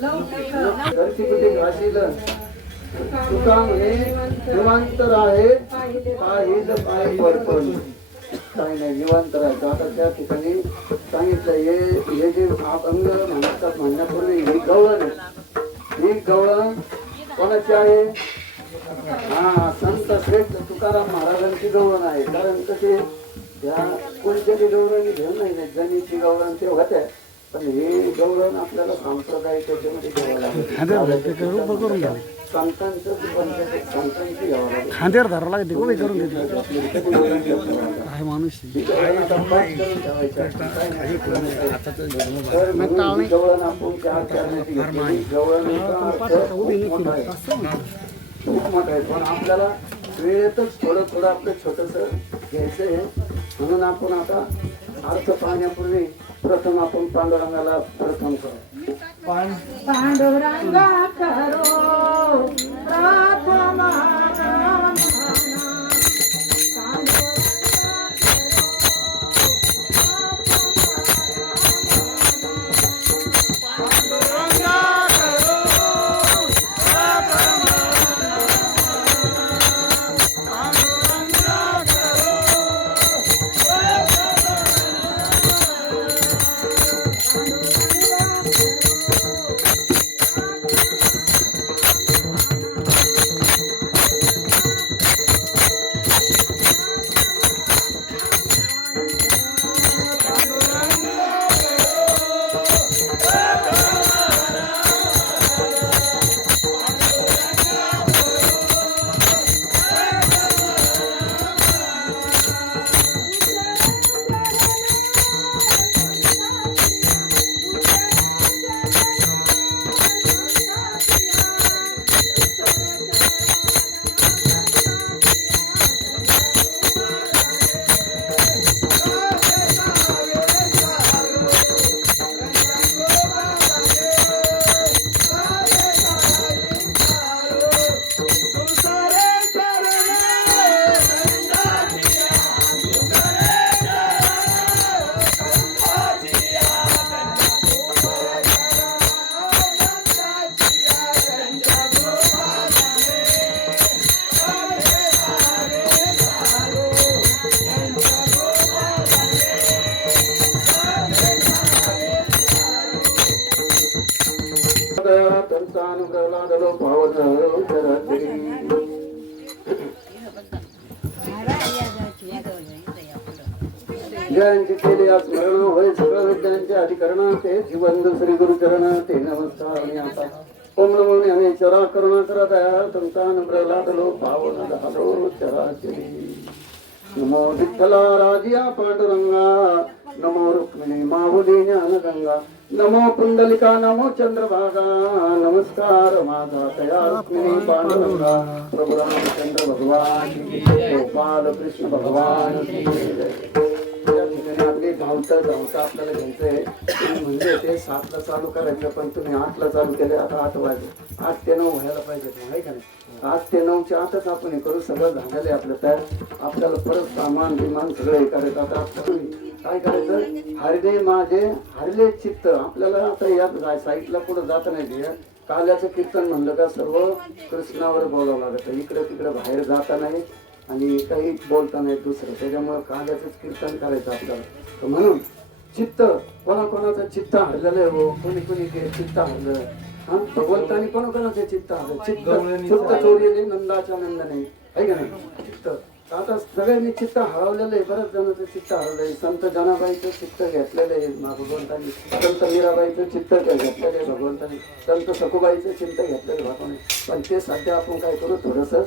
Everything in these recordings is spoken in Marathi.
घरची कुठे घाशील तुका म्हणे निवांत राहे पाहिल पाय पडपण काय नाही निवांत राहायचं. आता त्या ठिकाणी सांगितलं हे जे अभंग म्हणतात म्हणण्यापूर्वी ही गवळण ही गवळण कोणाची आहे? हा संत श्रेष्ठ तुकाराम महाराजांची गवळण आहे. कारण कसे त्या कोणत्याही गवळणी घेऊन नाही जणीची गवळण ते होत्या पण हे गवळण आपल्याला सांप्रदायिक त्याच्यामध्ये घ्यावं लागेल. संतांचं संतांची घ्यावं लागेल. खांद्यावर धरावं लागते कोणी करून घेतलं काय माणूस गवळण आपण खूप मोठं आहे पण आपल्याला वेळेतच थोडं थोडं आपलं छोटस घ्यायचं आहे. म्हणून आपण आता अर्थ पाहण्यापूर्वी प्रथम आपण पांडुरंगाला प्रथम करू. पांडुरंगा करो प्रथम ज्यांचे केले स्मरण होय सगळं विद्यांचे अधिकरण ते जीवन श्री गुरुचरण ते नमस्कार आणि आता ओम नमो ज्ञानेश्वरा करुणा करा दया संतान प्रल्हादलो पावन झालो चराचरी. नमो विठ्ठला राजिया पांडुरंगा नमो रुक्मिणी माहुली ज्ञानगंगा नमो पुंडलिका नमो चंद्रभागा नमस्कार माझा तया रुक्मिणी पांडुरंगा प्रभु रामचंद्र भगवान गोपाल कृष्ण भगवान आपली धावता धावता आपल्याला घ्यायचंय म्हणजे ते 7ला चालू करायचं पण तुम्ही 8ला चालू केले. आता 8 वाजले 8 ते 9 व्हायला पाहिजे आहे का नाही. 8 ते 9च्या आतच आपण हे करू. सगळं झालेलं आहे आपलं तयार. आपल्याला परत सामान विमान सगळं हे करायचं. आता आपण काय करायचं हरले माझे हरले चित्त आपल्याला आता या साईडला पुढे जात नाही. काल्याचं कीर्तन म्हणलं का सर्व कृष्णावर बोलावं लागतं. इकडे तिकडे बाहेर जाता नाही आणि काही बोलता नाही दुसरं. त्याच्यामुळे काल्याचंच कीर्तन करायचं आपल्याला. तर म्हणून चित्त कोणाकोणाचं चित्त हरलेलं आहे हो. कोणी कोणी चित्त हरलं हा भगवंतानी कोणाकोणाचं चित्त हरलं. चित्त चोरीले नंदाच्या नंदने आहे का नाही. चित्त आता सगळ्यांनी चित्त हरवलेलं आहे. बऱ्याच जणांचं चित्त हरवलंय. संत जनाबाईचं चित्त घेतलेलं आहे भगवंतानी. संत मीराबाईचं चित्त घेतलेलं आहे भगवंतानी. संत सखुबाईचं चित्त घेतलेलं आहे भगवान. पण ते सध्या आपण काय करू थोडंसं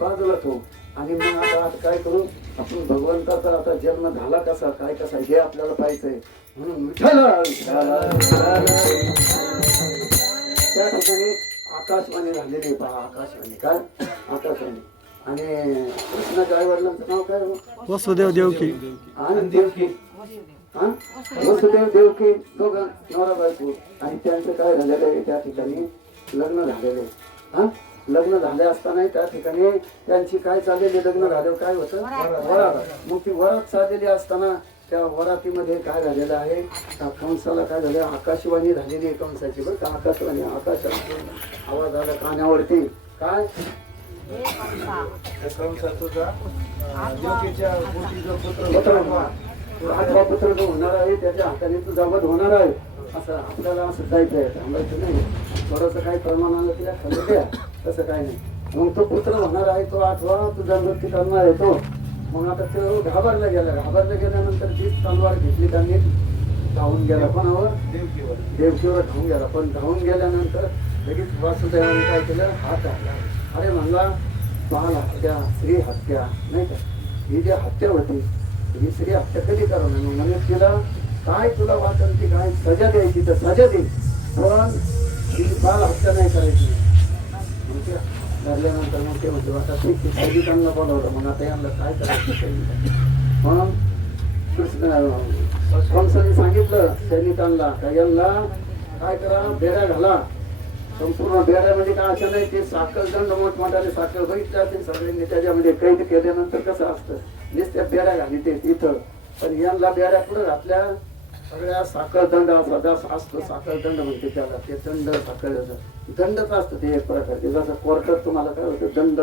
बाजूला ठेवू आणि मग आता काय करू आपण भगवंताचा आता जन्म झाला कसा काय कसा हे आपल्याला पाहायचंय. म्हणून विठ्ठल त्या ठिकाणी आकाशवाणी झालेली पहा. आकाशवाणी काय आकाशवाणी आणि कृष्णाच्या आई वडिलांचं नाव काय वसुदेव देवकी आणि देवकी हा वसुदेव देवकी दोघं नवरा बायको आणि त्यांचं काय झालेलं आहे त्या ठिकाणी लग्न झालेलं आहे. हा लग्न झाले असताना त्या ठिकाणी त्यांची काय चाललेली लग्न झाल्यावर काय होतं वरात. मग ती वरात चाललेली असताना त्या वरातीमध्ये काय झालेलं आहे, त्या कंसाला काय झालं, आकाशवाणी झालेली आहे कंसाची बरं का, आकाशवाणी, आकाशातून आवाज आला कानावरती, काय आठवा पुत्र जो होणार आहे त्याच्या हाताने तुझा वध होणार आहे, असं आपल्याला असं जायचं आहे, थांबायचं नाही. थोडंसं काही प्रमाणाला तिला खाल्लं द्या, तसं काही नाही. मग तो पुत्र होणार आहे, तो आठवा तुझा मृत्यू करणार आहे तो. मग आता तो घाबरला गेल्यानंतर जी तलवार घेतली त्यांनी, धावून गेला कोणावर, देवकीवर धावून गेला. पण धावून गेल्यानंतर लगेच वासुदेवाने काय केलं, हात घातला. अरे म्हणला बाल हत्या, स्त्री हत्या नाही का, ही जी हत्या होती ही स्त्री हत्या कधी करू नये. म्हणजे तिला काय तुला वाटल ती काय सजा द्यायची तर सजा दे, पण तिची बाल हत्या नाही करायची. मग ते धरल्यानंतर मग ते म्हणते आता ठीक आहे, सैनिकांना बोलावलं. मग आता यांना काय करायचं, म्हणून कंसाने सांगितलं सैनिकांना का यांना काय करा, बेड्या घाला. संपूर्ण बेड्या म्हणजे काय असं नाही, ते साखर दंड मोठमोठाले साखर बघितले असतील सगळ्यांनी, त्याच्यामध्ये कैद केल्यानंतर कसं असतं, नुसत्या बेड्या घाली ते तिथं. पण यांना बेड्या पुढे घातल्या सगळ्या, साखर दंड असा असतो, साखर दंड म्हणते त्याला, ते दंड साखर दंडच असतं ते एक प्रकारचे. जसं कोर्टात तुम्हाला काय होतं दंड,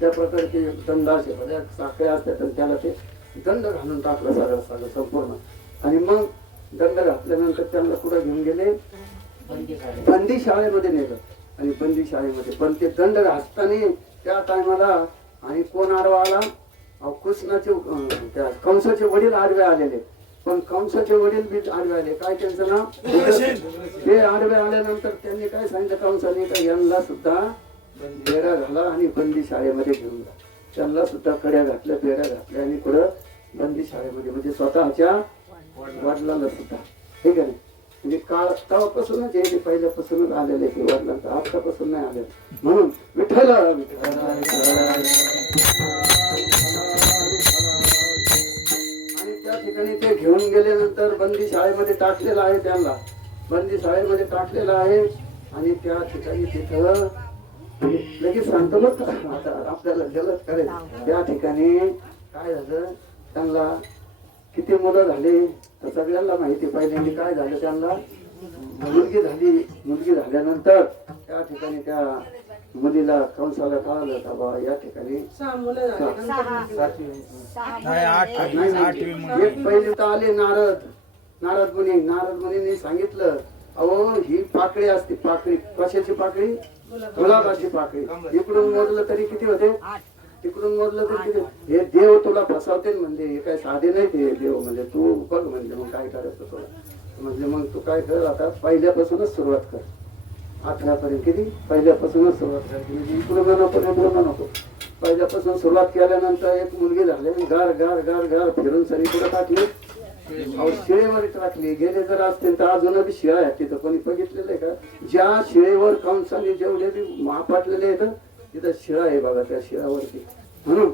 त्या प्रकारचे दंड असे बऱ्या साखळ्या असतात, आणि त्याला ते दंड घालून टाकलं सगळं संपूर्ण. आणि मग दंड घातल्यानंतर त्यांना कुठं घेऊन गेले, बंदी शाळेमध्ये नेलं. आणि बंदी शाळेमध्ये पण ते दंड घासताना त्या टायमाला आणि कोण आडवा आला, कृष्णाचे त्या कंसाचे वडील आडवे आलेले. पण कंसाचे वडील बी आडवे आले, काय त्यांचं नाव, ते आडवे आल्यानंतर त्यांनी काय सांगितलं कंसाने, का यांना सुद्धा बेड्या घाला आणि बंदी शाळेमध्ये घेऊन जा. त्यांना सुद्धा कड्या घातल्या, बेड्या घातल्या आणि पुढं बंदी शाळेमध्ये, म्हणजे स्वतःच्या वडिलांना सुद्धा, ठीक आहे. म्हणजे काळ तेव्हापासूनच हे पहिल्यापासूनच आलेले की वडिलांचं, आतापासून नाही आले. म्हणून विठ्ठल आणि त्या ठिकाणी ते घेऊन गेल्यानंतर बंदी शाळेमध्ये टाकलेलं आहे, त्यांना बंदी शाळेमध्ये टाकलेलं आहे. आणि त्या ठिकाणी तिथं लगेच सांगतो बघ, आता आपल्याला जलद करायचं. त्या ठिकाणी काय झालं, त्यांना किती मुलं झाली तर सगळ्यांना माहिती. पहिल्यांदा काय झालं, त्यांना मुलगी झाली. मुलगी झाल्यानंतर त्या ठिकाणी त्या मुलीला कंसाला कळालं का बा या ठिकाणी एक पहिले तर आले नारद मुनींनी सांगितलं, अहो ही पाकळी असते, पाकळी कशाची पाकळी, गुलाबाची पाकळी. इकडून मोजलं तरी किती होते, तिकडून मोजलं तरी किती. हे देव तुला फसवते म्हणजे, हे काय साधे नाही ते देव, म्हणजे तू बघ म्हणजे मग काय करायचं तुला. म्हणजे मग तू काय कर, आता पहिल्यापासूनच सुरुवात कर, 18 पर्यंत किती, पहिल्यापासूनच सुरुवात करायची. म्हणजे इकडून नको, पहिल्यापासून सुरुवात केल्यानंतर एक मुलगी झाली, गार गार गार गार फिरून सगळीकडे टाकली, शिळेवर टाकली. गेले जर असतील तर अजूनही शिळा आहे तिथं, कोणी बघितलेलं आहे का, ज्या शिळेवर कंसाने जेवढे महापाटलेले आहेत तिथं शिळा आहे बघा, त्या शिळावरती. म्हणून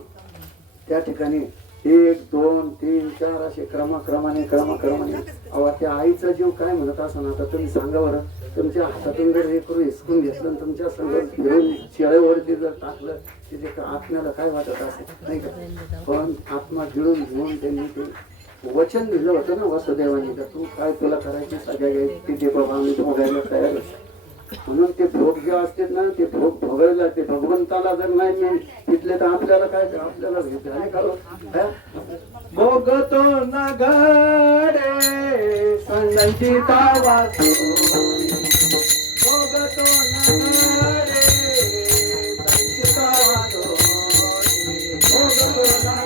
त्या ठिकाणी 1 2 3 4 असे क्रमाक्रमाने अहो त्या आईचा जीव काय म्हणत असं ना, आता तुम्ही सांगा बरं, तुमच्या हातातून जर हे करून हिसकून घेतलं आणि तुमच्या संग घेऊन शिळेवरती जर टाकलं, तिथे आत्म्याला काय वाटत असेल नाही का. पण आत्मा गिळून घेऊन त्यांनी ते वचन दिलं होतं ना वासुदेवानी, का तू काय तुला करायची सगळ्या घ्यायची ते बाबा आम्ही भोगायला तयार असतो. म्हणून ते भोग जे असतात ना, ते भोग भोगायला, ते भगवंताला जर नाही तिथले तर आपल्याला काय, आपल्याला भोगतो ना घडे संगीता वाचो, भोगतो ना घडे संगीता वाचो, भोगतो ना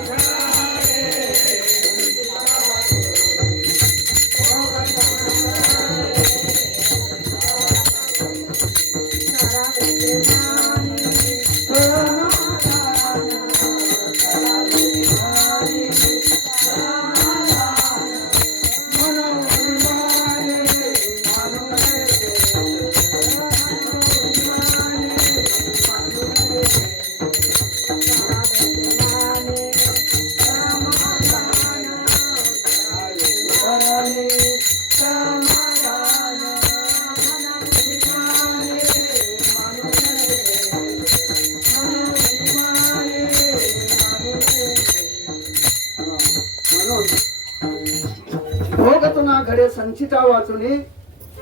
हे संचिता वाचून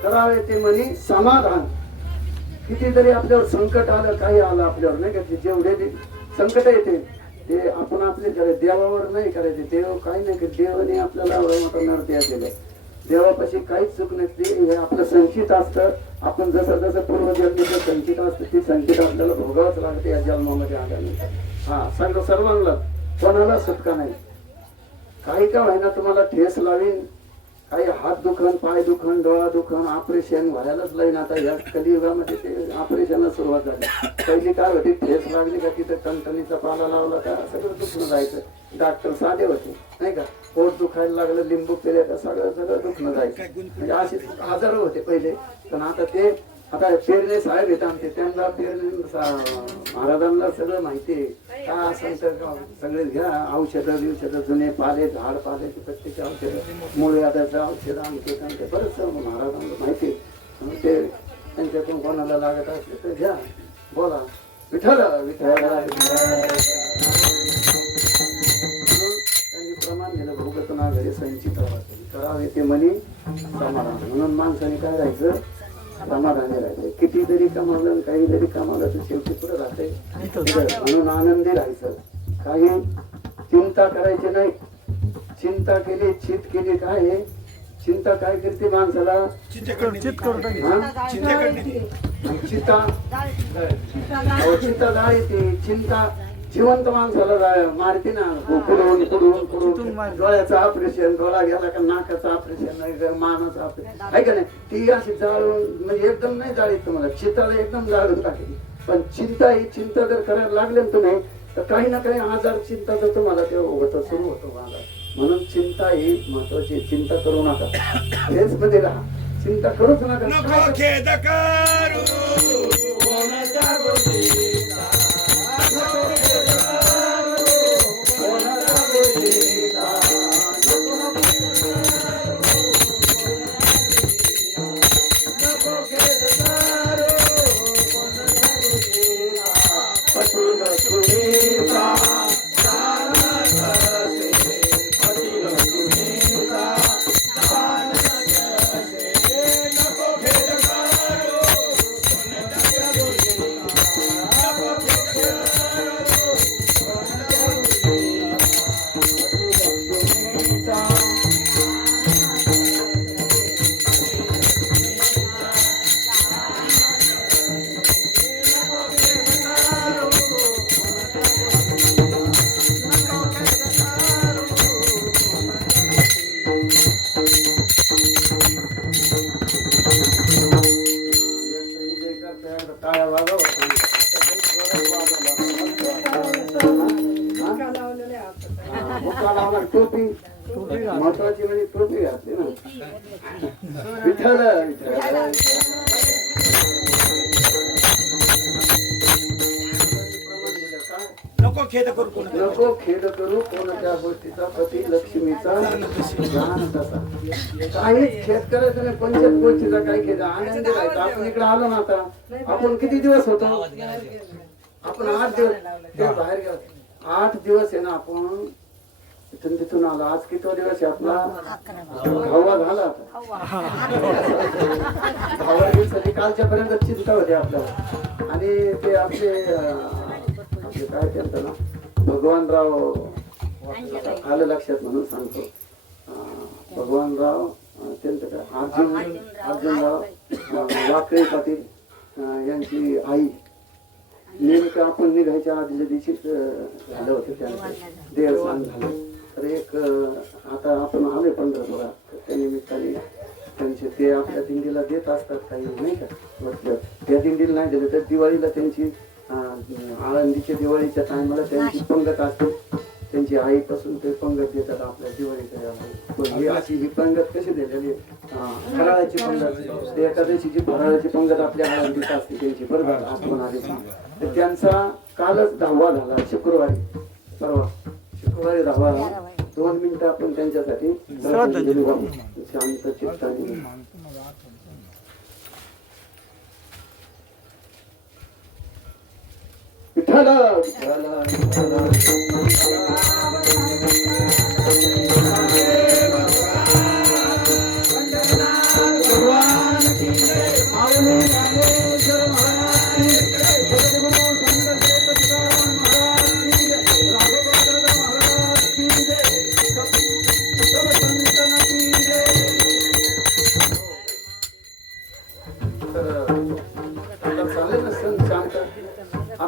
करावे ते म्हणी समाधान. कितीतरी आपल्यावर संकट आलं, काही आलं आपल्यावर नाही का, जेवढे बी संकट येते ते आपण आपले देवावर नाही करायचे. देव काही नाही, देवाने आपल्याला मोठा नरते दिले. देवापाशी काहीच चूक नसते. हे आपलं संचित असतं. आपण जसं जसं पूर्वजन्मीचं संचित असतं ते संचित आपल्याला भोगावंच लागते या जन्मामध्ये आल्यानंतर. हा सर्वांना, कोणाला सुटका नाही. काही का व्हायना तुम्हाला ठेस लावीन, काही हात दुखन, पाय दुखन, डोळा दुखन, ऑपरेशन व्हायलाच लाईन. आता या कलियुगामध्ये ते ऑपरेशनला सुरुवात झाली. पहिली काय होती, ठेस लागली का तिथं टणटणीचा पाला लावला का सगळं दुखणं जायचं. डॉक्टर साधे होते नाही का, पोट दुखायला लागलं लिंबू पेले का सगळं दुखणं जायचं. म्हणजे असे आजार होते पहिले. पण आता ते आता पेरणे साहेब येत आमचे, त्यांना पेरणे महाराजांना सगळं माहिती आहे. काय असेल तर सगळे घ्या औषधं जुने पाले, झाड पाल्याचे प्रत्येक औषधं, मुळव्याधाचं औषध आमचे त्यांचे बरंच महाराजांना माहिती आहे. म्हणून ते त्यांच्याकडून कोणाला लागत असले तर घ्या, बोला विठ्ठल विठ्ठल. त्यांनी प्रमाण दिलं, भोगतना घरी संचित करावे ते म्हणी समाधान. म्हणून माणसाने काय राहायचं, समाधानी राहायचं. किती जरी कमावलं, काही जरी कमावलं तर शेवटी पुढे राहते. म्हणून आनंदी राहायचं. काही चिंता करायची नाही. चिंता केली, चित केली, काय आहे चिंता काय करते माणसाला, चिता जाळ येते. चिंता जिवंत माणसाला मारते ना, कुडून कुडून कुडून. डोळ्याचं ऑपरेशन, डोळा गेला का नाकाचं ऑपरेशन, मानाचं ऑपरेशन आहे का नाही, ती अशी जाळून म्हणजे एकदम नाही जाळीत तुम्हाला, चिताला एकदम जाळून टाकली. पण चिंता ही चिंता जर करायला लागले ना तुम्ही तर काही ना काही आजार चिंताचा तुम्हाला ते होतं, सुरू होतो माझा. म्हणून चिंता ही महत्वाची. चिंता करू नका, हेच मध्ये राहा, चिंता करूच नका. टोपी महत्वाची म्हणजे टोपी घातली ना. विठ्ठल नको खेद करू कोणत्या गोष्टीचा, पती लक्ष्मीचा लहान तसा. काही खेद करायचं नाही, पंचायत गोष्टीचा काय खेद, आनंद राहायचा. आपण इकडे आलो ना, आता आपण किती दिवस होतो, आपण 8 दिवस ते बाहेर गेलो. 8 दिवस आहे ना आपण इथून तिथून आला. आज किती दिवस आहे आपला, 10वा झाला. 10व्या दिवसाची कालच्या पर्यंत चिंता होती आपल्याला. आणि ते आपले काय त्यांचं ना भगवानराव आलं लक्षात म्हणून सांगतो. भगवानराव त्यांचं काय अर्जुनराव वाकळे पाटील यांची आई. नेमकं आपण निघायच्या आधीच्या दिवशीच झालं होतं त्यांचं देवसान झालं. तर एक आता आपण आले पंढरपुरात, त्या निमित्ताने त्यांचे ते आपल्या दिंडीला देत असतात काही नाही का. म्हटलं त्या दिंडीला नाही दिलं तर दिवाळीला त्यांची आळंदीच्या दिवाळीच्या टायमाला त्यांची पंगत असते. त्यांची आईपासून ते पंगत देतात आपल्या दिवाळीच्या. ही अशी ही पंगत कशी दिलेली, फराळाची पंगत. एकादशीची फराळाची पंगत आपल्या आळंदीत असते त्यांची. बरोबर आठवण आली. तर त्यांचा कालच 10वा झाला, शुक्रवारी, परवा शुक्रवारी 10वा. 2 मिनिटं आपण त्यांच्यासाठी शांत चित्ताने. विठ्ठल विठ्ठल विठ्ठल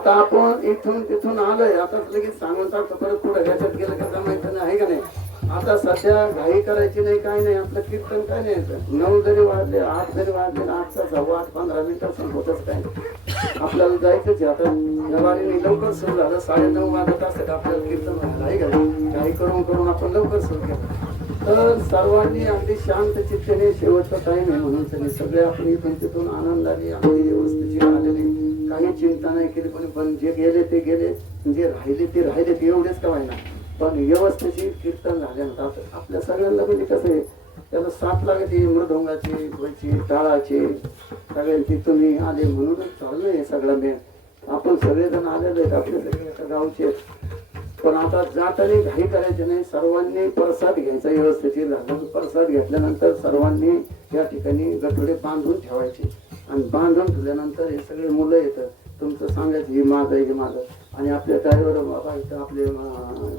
आता आपण इथून तिथून आलोय आता लगेच सांगून टाकतो परत पुढे ह्याच्यात गेलं का जमायचं नाही, आहे का नाही. आता सध्या घाई करायची नाही, काय नाही, आपलं कीर्तन काय नाही, 9 जरी वाजले 8 जरी वाजले 8चा 15 मिनिटं संपवतच काय नाही. आपल्याला जायचंच आहे. आता नवारीने लवकर सुरू झालं, 9:30 वाजत असतात आपल्याला कीर्तन व्हायला, आहे का नाही. घाई करून आपण लवकर सुरू केलं. तर सर्वांनी अगदी शांत चित्तेने शेवटचा टाइम आहे म्हणून सगळे आपण इथून तिथून आनंदाने अगदी व्यवस्थित आलेले, काही चिंता नाही केली. पण जे गेले ते गेले, जे राहिले ते राहिले, ते एवढेच का व्हायना. पण व्यवस्थित कीर्तन झाल्यानंतर आपल्या सगळ्यांना म्हणजे कसं आहे, त्याला साथ लागते मृदंगाची, ढोलची, टाळाची, सगळ्यांची. तुम्ही आले म्हणूनच चाललं हे सगळं मेळ. आपण सगळेजण आलेले आहेत, आपले सगळे एका गावचे. पण आता जाताना घाई करायची नाही, सर्वांनी प्रसाद घ्यायचा व्यवस्थित झालं. प्रसाद घेतल्यानंतर सर्वांनी या ठिकाणी गठोडे बांधून ठेवायचे आणि बांधून ठेवल्यानंतर हे सगळे मुलं येतं, तुमचं सांगायचं हे माझं हे माझं. आणि आपल्या ड्रायव्हर बाबा इथं आपले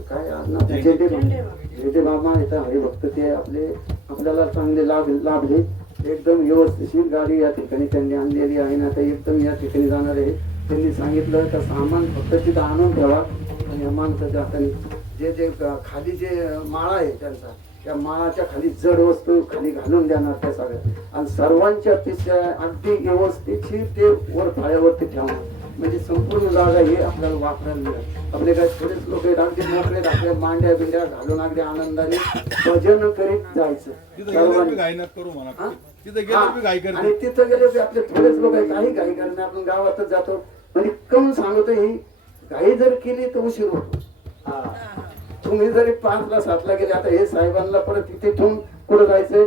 काय जेठे बाबा इथं हरिभक्त, ते आपल्याला चांगले लाभले. एकदम व्यवस्थित गाडी या ठिकाणी त्यांनी आणलेली आहे ना, आता एकदम या ठिकाणी जाणार आहे. त्यांनी सांगितलं का सामान फक्त तिथं आणून ठेवा आणि माणसाच्या हाताने जे खाली जे माळा आहे त्यांचा, त्या माळाच्या खाली जड वस्तू खाली घालून देणार त्या सगळ्या. आणि सर्वांच्या पिशव्या अगदी व्यवस्थित ते वर थाळ्यावरती ठेवणार, म्हणजे संपूर्ण जागा हे आपल्याला वापरायला मिळेल. आपले काय थोडेच लोक अगदी मोकळे आपल्या मांड्या बिंड्या घालून अगदी आनंदाने भजन करीत जायचं सर्वांनी. आणि तिथं गेले आपले थोडेच लोक आहे, काही घाई करणे, आपण गावातच जातो. म्हणजे कम सांगतो, ही घाई जर केली तर उशीर होतो. तुम्ही जरी 5ला 7ला गेले, आता हे साहेबांना परत तिथे ठेवून कुठं जायचंय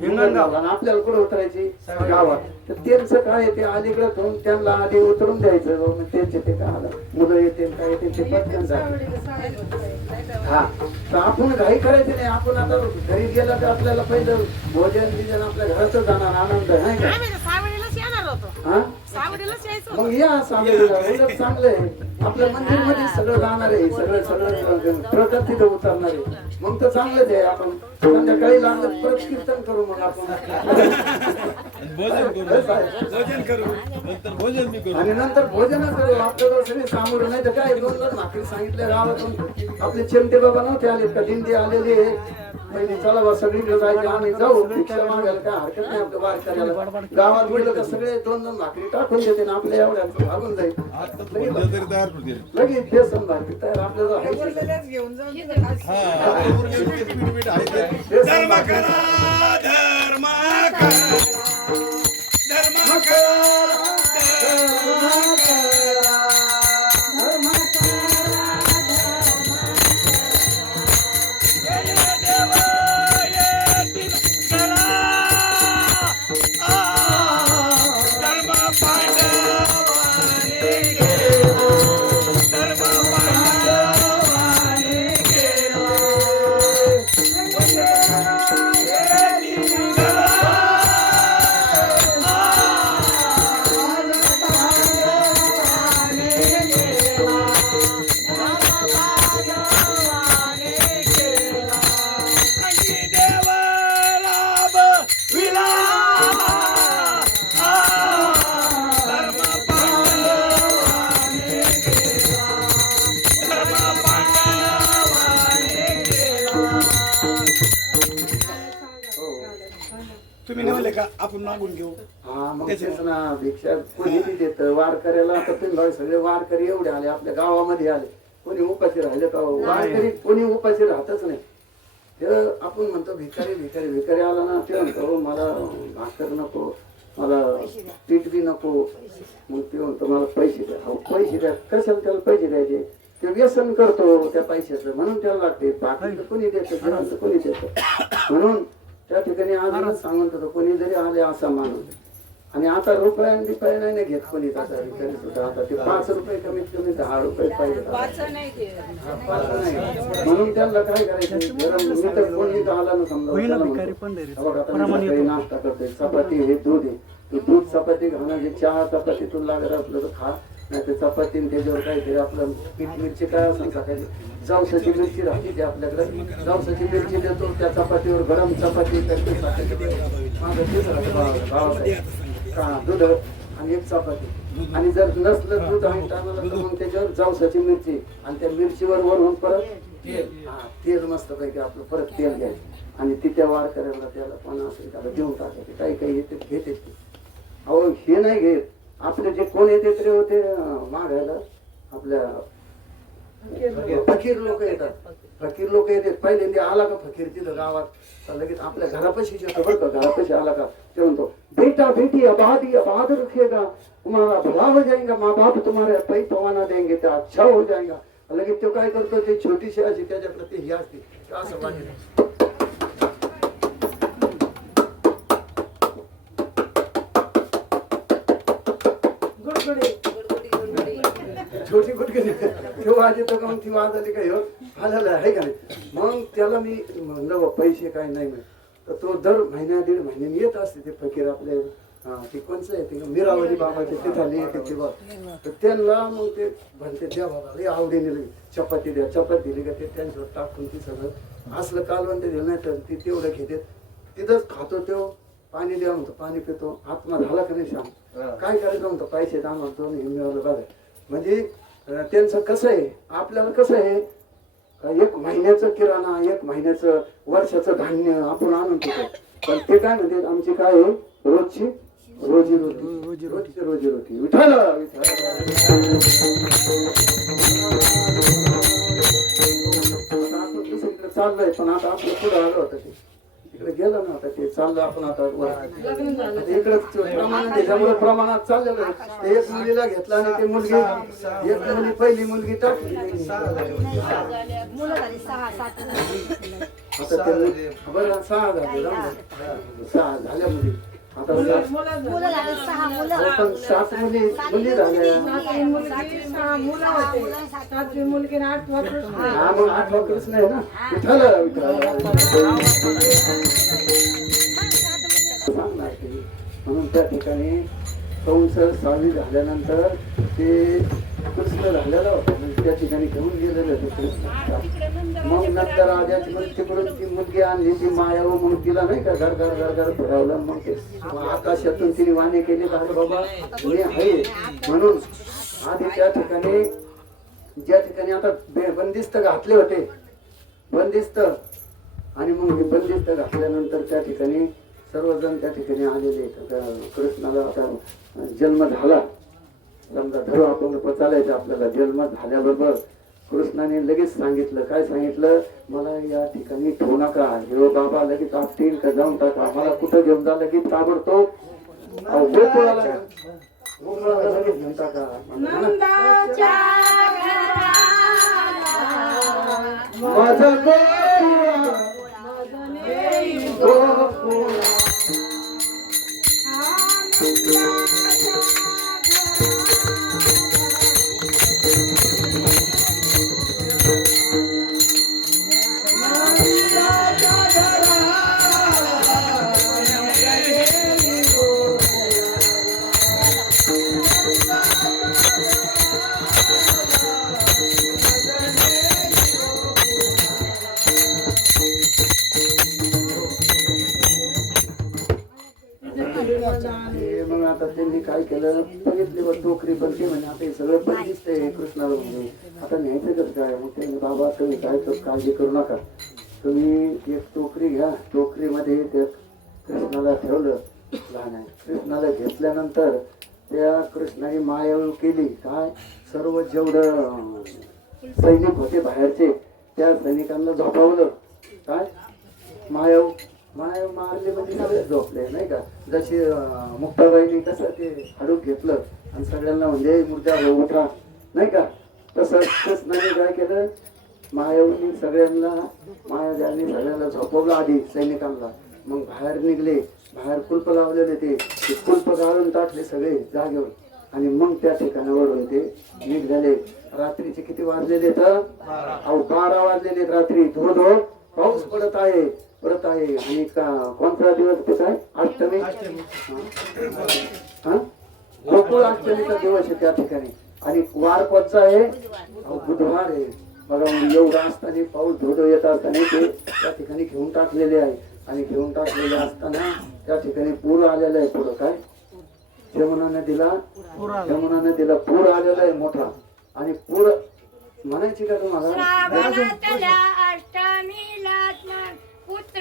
हिंगणगाव, आणि आपल्याला कुठं उतरायची गावात. तर त्यांचं काय ते अलीकडे ठेवून त्यांना आधी उतरून द्यायचं. त्यांचे ते काय मुलं येते काय येते ते पटकन हा. तर आपण घाई करायची नाही. आपण आता घरी गेला तर आपल्याला पहिलं भोजन बिजन आपल्या घरातच जाणार, आनंद आहे का. मग या सावलीला उलट चांगलं आहे. आपल्या मंदिर मध्ये सगळं जाणार आहे, सगळं प्रगत तिथं उतरणार आहे. मग तर चांगलंच आहे. आपण संध्याकाळी लागलं परत कीर्तन करू, मग आपण आणि नंतर भोजन करू. आपल्याला सगळे सामोरं नाही तर काय 2 भाकरी सांगितल्या गावातून. आपले चिमटे बाबा नव्हते आले का, दिंडी आलेली आहे. चला बा सगळीकडे जायचं, आम्ही जाऊ भिक्षा मागायला काय हरकत नाही. आपल्या वार करायला गावात गेलं का सगळे 2 भाकरी टाकून देते ना, आपल्या एवढ्या भागून जाईल लगेच. बेसन भाकरी तयार आपल्याला. तुम्ही म्हणले का आपण मागून घेऊ. हा मग तेच ना, भिक्षा कोणी देत वारकऱ्याला. आता तुम्ही सगळे वारकरी एवढे आले आपल्या गावामध्ये आले, कोणी उपाशी राहिले का. वारकरी कोणी उपाशी राहतच नाही. ते आपण म्हणतो भिकारी भिकारी भिकारी आला ना, ते म्हणतो मला भाकर नको, मला पीठ बी नको. मग ते म्हणतो मला पैसे द्या. पैसे द्या कशाला, त्याला पैसे द्यायचे, ते व्यसन करतो त्या पैशाचं म्हणून त्याला लागते. बाकी कोणी देतं, कोणी देतं. म्हणून त्या ठिकाणी आज सांगत होतो, कोणी जरी आले असा माणूस. आणि आता रुपये नाही घेत कोणी आता भिकारी सुद्धा. आता ते 5 रुपये कमीत कमी 10 रुपये पाहिजे. म्हणून त्यांना काय करायचं, मी तर कोणी आला ना समजा नाश्ता करतोय, चपाती हे दूध आहे, तू दूध चपाती घालणार, जे चहा चपाती तुला लागत असलं तर खा, नाही तर चपाती त्याच्यावर काहीतरी आपलं पीठ मिरची काय असेल सकाळी जावसाची मिरची राहते ते आपल्याकडे, जावसाची मिरची देतो त्या चपातीवर गरम चपाती करते. माझं तेच राहतं का दूध आणि एक चपाती. आणि जर नसलं दूध आणि टाकलं तर मग त्याच्यावर जावसाची मिरची आणि त्या मिरचीवर वरून परत हा तेल मस्त पैकी आपलं परत तेल घ्यायचं आणि ती त्या वारकऱ्याला त्याला पण असेल त्याला देऊन टाकायचे. काही काही येते घेते ते. अहो हे नाही घेत. आपले जे कोण येते तरी होते मागायला आपल्या फकीर लोक येतात. फकीर लोक येतात. पहिल्यांदा आला का फकीर तिथं गावात तर लगेच आपल्या घरापाशी येतो बरं का. घरापाशी आला का ते म्हणतो बेटा बेटी आबाद रखिएगा तुम्हारा भला हो जाएगा माँ बाप तुम्हारे पै पवाना देंगे तो अच्छा हो जाएगा. लगेच तो काय करतो ते छोटीशी अशी त्याच्याकडे ते ही असते असं वाटत छोटी गुटके तेव्हा आजी तो मग ती वाजली काय आलेला आहे का नाही. मग त्याला मी म्हणलं पैसे काय नाही मिळत तर तो दर महिन्या दीड महिन्याने येत असते ते फकीर आपले ते कोणचं आहे ते मीरावरी बाबाचे तिथं येते तेव्हा तर त्यांना मग ते म्हणते द्या बाबा लई आवडीने चपाती द्या. चपाती दिली का ते त्यांच्यावर टाकून ती सगळं असलं कालवण ते दिलं नाही तर ती तेवढं घेते तिथंच खातो तो. पाणी द्या म्हणतो पाणी पितो. आत्मा झाला का नाही शांत. काय करायचं म्हणतो पैसे द्या म्हणतो मिळवलं बघा. म्हणजे त्यांचं कसं आहे आपल्याला कसं आहे एक महिन्याचं किराणा एक महिन्याचं वर्षाचं धान्य आपण आणून ठेवतो. पण ते काय म्हणते आमची काय आहे रोजची रोजीरोटी रोजीरोटी विठाला आपण दुसरीकडे चाललंय पण आता आपलं पुढं आलं होतं ते इकडे गेलं ना आता ते चाललं आपण आता इकडे प्रमाणात त्याच्यामुळे प्रमाणात चाललेलं आहे. एक मुलीला घेतला आणि ते मुलगी एक मुली पहिली मुलगी टाकली आता ते बरं 6 झाले 6 झाल्या मुली आता 7 मुली झाल्या. हा मग 8 वाकरच नाही ना विठाला म्हणून त्या ठिकाणी कंस 6वी झाल्यानंतर ते कृष्ण झालेला होता. म्हणजे त्या ठिकाणी घेऊन गेलेले होते कृष्ण. मग नंतर राजाची मग तिकडून ती मुलगी आणली ती माया मग तिला नाही का घर घर घर घर फिरवलं. मग ते आकाशातून तिने वाणी केली का बाबा मी आहे म्हणून आधी त्या ठिकाणी ज्या ठिकाणी आता बंदिस्त घातले होते बंदिस्त आणि मग हे बंदिस्त घातल्यानंतर त्या ठिकाणी सर्वजण त्या ठिकाणी आलेले. कृष्णाला आता जन्म झाला समजा धरू आपण चालायचं आपल्याला. जन्म झाल्याबरोबर कृष्णाने लगेच सांगितलं काय सांगितलं मला या ठिकाणी ठेवू नका. हे बाबा लगेच आपटील का जाऊन टाका मला कुठं घेऊन जा लगेच ताबडतोब गोकुळाला लगेच घेऊन टाका. माझं मग आता त्यांनी काय केलं बघितले बघ टोकरी पण ते म्हणे आता हे सगळं पण दिसतंय कृष्णाला म्हणजे आता न्यायचं कसं काय. मग त्यांनी बाबा तुम्ही काय काळजी करू नका तुम्ही एक टोकरी घ्या. टोकरीमध्ये त्या कृष्णाला ठेवलं लहान आहे. कृष्णाला घेतल्यानंतर त्या कृष्णाने मायाळू केली काय सर्व जेवढं सैनिक होते बाहेरचे त्या सैनिकांना झोपवलं काय मायाळू मारले म्हणजे सगळे झोपले नाही का. जशी मुक्ताबाईने कसं ते हाडूक घेतलं आणि सगळ्यांना म्हणजे मुर्दा उठा नाही का तसं कृष्णाने काय केलं मायावनी सगळ्यांना मायाजाने सगळ्यांना झोपवलं आधी सैनिकांना. मग बाहेर निघले. बाहेर कुलप लावलेले ते कुलप गाळून टाकले सगळे जागेवर आणि मग त्या ठिकाणावरून ते निघाले. रात्रीचे किती वाजलेले तर 12 वाजलेले रात्री. धो धो पाऊस पडत आहे आणि कोणता दिवस ते काय अष्टमी गोकुळ अष्टमीचा दिवस आहे त्या ठिकाणी आणि वार कोणचा आहे बुधवार आहे. बघा एवढा असताना पाऊस धोधो येत असताना ते त्या ठिकाणी घेऊन टाकलेले आहे आणि घेऊन टाकलेले असताना त्या ठिकाणी पूर आलेला आहे. पुढं काय यमुना नदीला पूर आलेला आहे मोठा. आणि पूर म्हणायची का तुम्हाला? श्रावणातल्या अष्टमीला पुत्र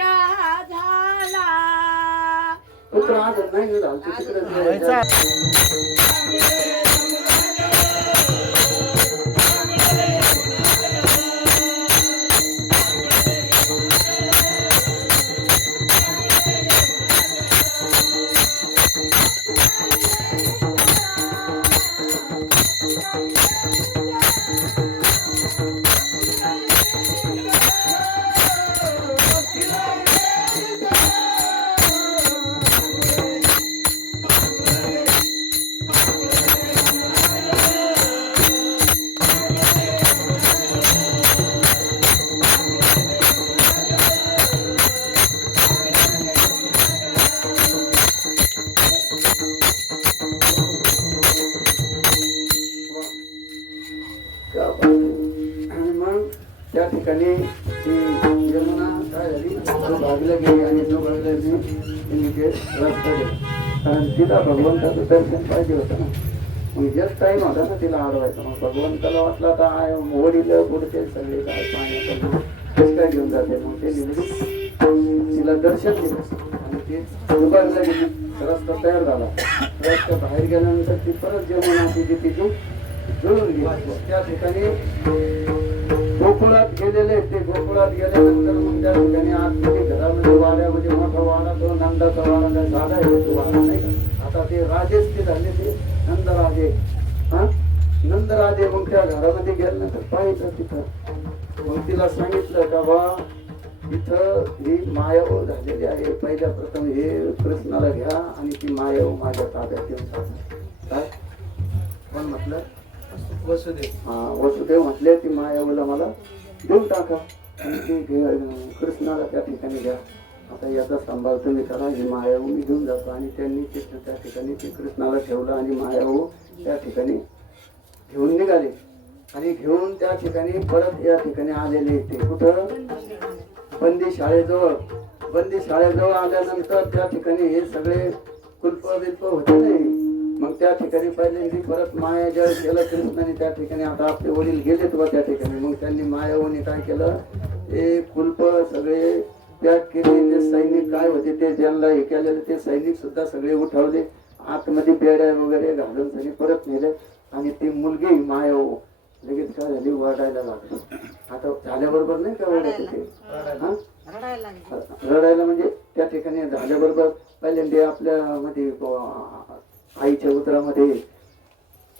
झाला. पुत्र आज नाही झाला तिकडे. आणि मग त्या ठिकाणी ती यमुना काय झाली, तो भागला गेली आणि तो भागला तिने ते रस्ता दिला. कारण तिला भगवंताचं दर्शन पाहिजे होतं ना. मग जस्ट टाइम होता ना तिला अडवायचा. मग भगवंताला वाटलं आता वडील बुडते सगळे काय पाण्यात कसं काय घेऊन जाते. मग ते तिला दर्शन दिलं आणि ते उभारला गेली. रस्ता तयार झाला. रस्ता बाहेर गेल्यानंतर ती परत यमुना तिची जुळून गेली. त्या ठिकाणी गोकुळात गेलेले. ते गोकुळात गेल्यानंतर मग त्या ठिकाणी आतमध्ये घरामध्ये वाड्यामध्ये मोठा वाडा, तो नंदाचा वाडा काय साधा आहे तो वाडा नाही का. आता ते राजेच ते झाले ते नंदराजे. हा नंदराजे. मग त्या घरामध्ये गेल्यानंतर पाहिलं तिथं. मग तिला सांगितलं का बा इथं ही मायाव झालेली आहे. पहिल्या प्रथम हे कृष्णाला घ्या आणि ती मायाव माझ्या ताब्यात देऊन टाका. काय पण म्हटलं वसुदेव म्हटले ती मायावला मला देऊन टाका आणि ती कृष्णाला त्या ठिकाणी घ्या. आता याचा सांभाळ तुम्ही करा. ही मायाऊ मी घेऊन जातो. आणि त्यांनी त्या ठिकाणी ते कृष्णाला ठेवलं आणि मायाऊ त्या ठिकाणी घेऊन निघाले. आणि घेऊन त्या ठिकाणी परत या ठिकाणी आलेले. ते कुठं? बंदी शाळेजवळ. बंदी शाळेजवळ आल्यानंतर त्या ठिकाणी हे सगळे कुल्प बिल्प होते नाही. मग त्या ठिकाणी पहिल्यांदा परत माया जळ केलं कृष्णाने त्या ठिकाणी. आता आपले वडील गेलेत व त्या ठिकाणी. मग त्यांनी मायावनी काय केलं, ते कुल्प सगळे पॅक केले. ते सैनिक काय होते ते ज्यांना हे केलेले ते सैनिक सुद्धा सगळे उठवले. आतमध्ये बेड्या वगैरे घालून त्यांनी परत नेले. आणि ती मुलगी मायाव लगेच काय झाली, वरडायला लागली. आता झाल्याबरोबर नाही का वरडते ते, रडायला म्हणजे त्या ठिकाणी झाल्याबरोबर पहिल्यांदा आपल्या मध्ये आईच्या उदरामध्ये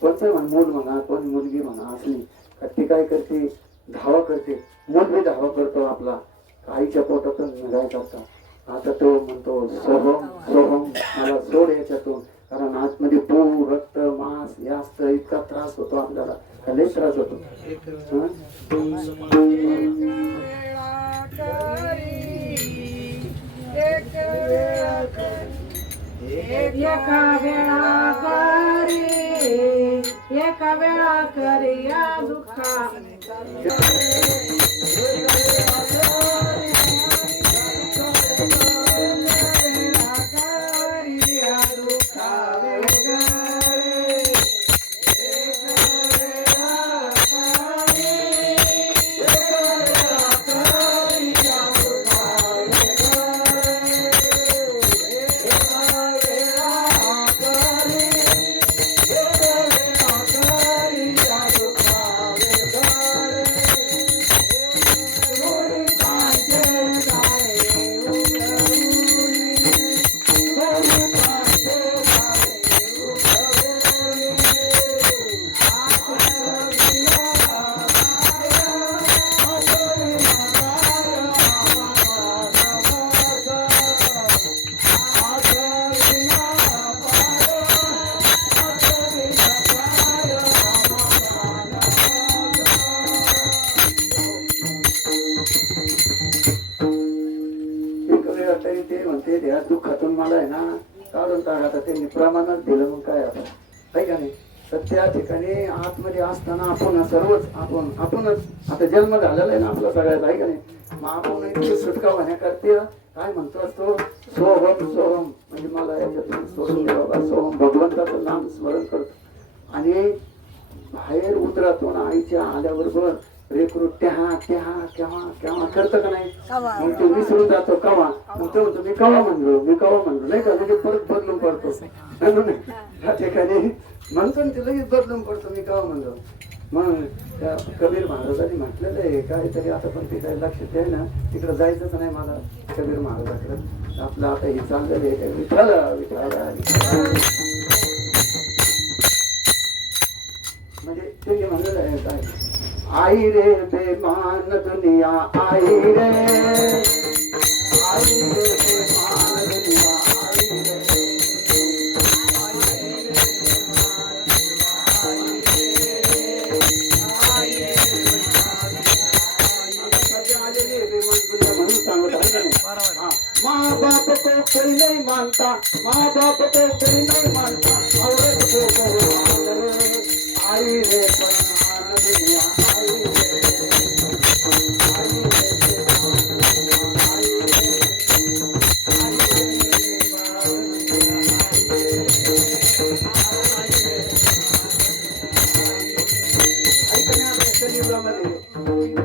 कोणतं मूल म्हणा कोण मुलगी म्हणा असली तर ती काय करते, धावा करते. मूल बी धावा करतो आपला आईच्या पोटातून निघायचा होता. आता तो म्हणतो सोहम सोहम मला सोड याच्यातून. कारण आतमध्ये पूर रक्त मांस हे असतं. इतका त्रास होतो आपल्याला, लय त्रास होतो. एका वेळा करी या दुःखा ते म्हणते या दुःखातून मला आहे ना काढून टाका. आता त्यांनी प्रमाणात दिलं मग काय आता आहे का नाही. तर त्या ठिकाणी आतमध्ये असताना आपण सर्वच आपणच आता जन्म झालेला आहे ना आपला सगळ्यात आहे का नाही. मग आपण सुटका होण्याकरता काय म्हणतो असतो सोहम सोहम. म्हणजे मला याच्यातून सोडून द्या बाबा. सोहम भगवंताचं नाम स्मरण करतो आणि बाहेर उतरातून आईच्या आल्याबरोबर रेकरू ट्याहा ट्याहा केव्हा केव्हा करतं का नाही, मग ते विसरून जातो कवा. मग ते म्हणतो मी कवा म्हणलो नाही का, म्हणजे परत बदलून पडतो. त्या ठिकाणी म्हणतो ते लगेच बदलून पडतो मी कवा म्हणलो. मग त्या कबीर महाराजांनी म्हटलेलं आहे काहीतरी, आता पण ते काही लक्षात आहे ना, तिकडं जायचंच नाही मला कबीर महाराजाकडे. आपलं आता हे चांगलं आहे विठाला म्हणजे ते म्हणलेलं आहे काय, आई रे बेमान दुनिया आई रे, आई रे बेमान दुनिया आई रे, माँ बाप को कोई नहीं मानता, माँ बाप को कोई नहीं मानता, औरत को कहो आई रे बेमान दुनिया आई रे, आई रे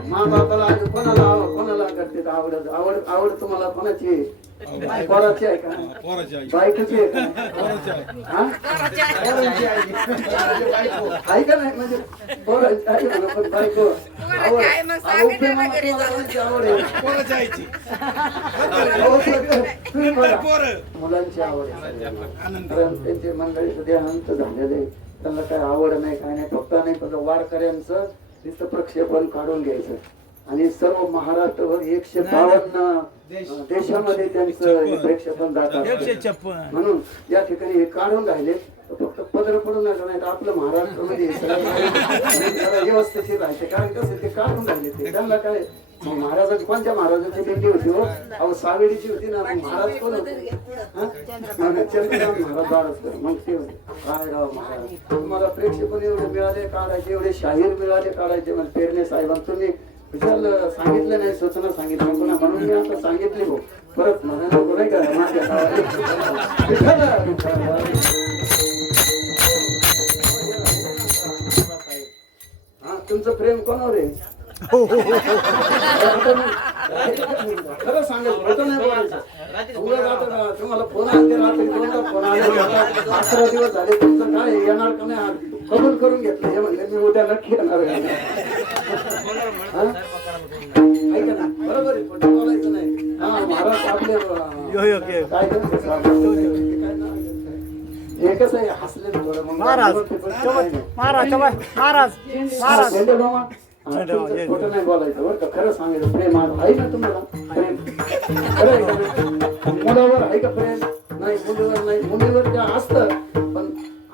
माँ बापाला आज कोणाला करते आवड तुम्हाला कोणाची पोराची आहे का, बायकोची आहे का, आहे का नाही, म्हणजे पोराची आहे म्हणा, पण बायको आवड मुलांची आवड. कारण त्यांचे मंडळीचं देहांत झालेले, त्यांना काय आवड नाही काय नाही, फक्त नाही फक्त वारकऱ्यांचं नुसतं प्रक्षेपण काढून घ्यायचं आणि सर्व महाराष्ट्रभर 152 देशामध्ये त्यांचं प्रक्षेपण जातात. म्हणून या ठिकाणी हे काढून राहिले फक्त पदर पडून नाही, आपलं महाराष्ट्रामध्ये व्यवस्थित राहायचे. कारण कसं ते काढून राहिले ते त्यांना काय, महाराजाची कोणत्या महाराजाची दिंडी होती हो, अहो सावेडीची होती ना, महाराज कोण होते, चंद्रकांत महाराज बाळस्कर. मग ते काय राव महाराज तुम्हाला प्रेक्षेपण एवढे मिळाले काढायचे, एवढे शाहीर मिळाले काढायचे. म्हणजे पेरणे साहेबांना तुम्ही विशाल सांगितलं नाही, सूचना सांगितलं पुन्हा, म्हणून मी आता सांगितले हो, परत म्हणा नको नाही का हा. तुमचं प्रेम कोणावर आहे, खरं सांगेल, खोटं नाही बोलायचं. तुम्हाला फोन आले रात्री, फोन आले 11 दिवस झाले, तुमचं काय येणार का नाही कबूल करून घेतलं. हे म्हणले मी उद्या नक्की येणार आहे. ऐका ना, बरोबर आहे, खोटं बोलायचं नाही. हा महाराज आपले काय हे कसं आहे, हसले थोडं मग खोटं नाही बोलायचं बरं का, खरं सांगायचं. प्रेम आहे ना तुम्हाला, प्रेम खरं आहे का, मुलावर आहे का प्रेम, नाही मुलीवर नाही, मुलीवर त्या असतं पण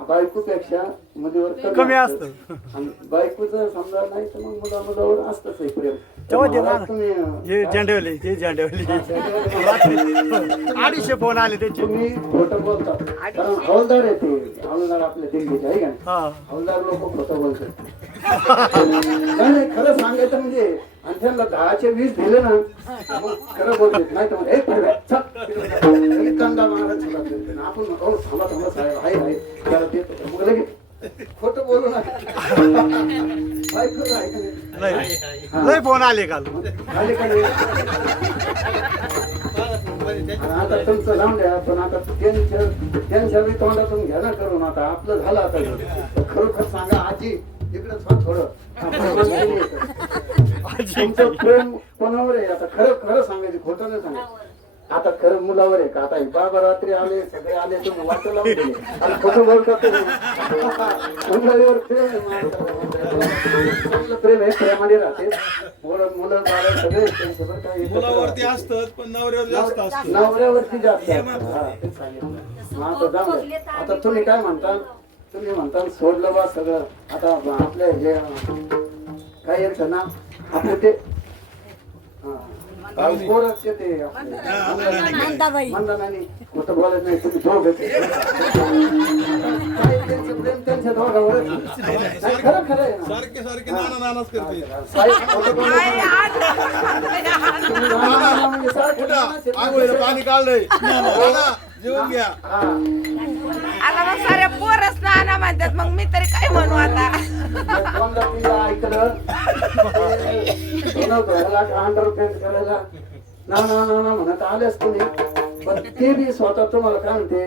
बायकोपेक्षा मुलीवर कमी असतं. आणि बायकोचं समजा नाही तर मग मुलावर असतंच आहे प्रेम. फोन आले त्याचे, तुम्ही खोटं बोलतात कारण हवालदार आहे ते, हवालदार आपल्या दिल्लीचे आहे का, हवालदार लोक खोटं बोलतात. नाही खरं सांगायचं म्हणजे, आणि त्यांना 10चे 20 दिले ना मग खरं बोलतात. नाही तर कांदा महाराज आपण हो थांबा थांबा साहेब आहे त्याला देतो, मग लगेच खोटं बोलू ना. लय फोन आले काल, आले का नाही. आता तुमचं जाऊन द्या, पण आता त्यांच्या तोंडातून घ्या ना करून. आता आपलं झालं, आता खरोखर सांगा आजी इकडं थोडं तुमचं प्रेम कोणावर आहे, आता खरं खरं सांगायचं, खोटं नाही सांगायचं. आता खरं मुलावर आहे का, आता बाबा रात्री आले सगळे आले तुम्ही वाटं लावून दिले आणि खोटं बोलतात मुलावर प्रेम प्रेम आहे, प्रेमाने राहते मुलं बाळ सगळे त्यांच्यावर काही मुलावरती असतात पण नवऱ्यावर जास्त असतं, नवऱ्यावरती जास्त. आता जाऊ दे. आता तुम्ही काय म्हणता, तुम्ही म्हणता सोडलं बा सगळं. आता आपल्या हे काय येतं ना आपले ते गोरखचे ते मंदानानी खोटं बोलत नाही, तुम्ही दोघं प्रेम त्यांच्या दोघांवर खरं खरं आहे ना. सारखे सारखे नाना नानाच करते. म्हणजे आंघोळीला पाणी काढलंय, जेवून घ्या. हा आता मग साऱ्या पोरच ना म्हणतात मग मी तरी काय म्हणू आता कोणला तुला ऐकलं धुयाला 100 रुपये करायला ना ना ना ना म्हणत आलेच तुम्ही पण ते बी स्वतः तुम्हाला काय म्हणते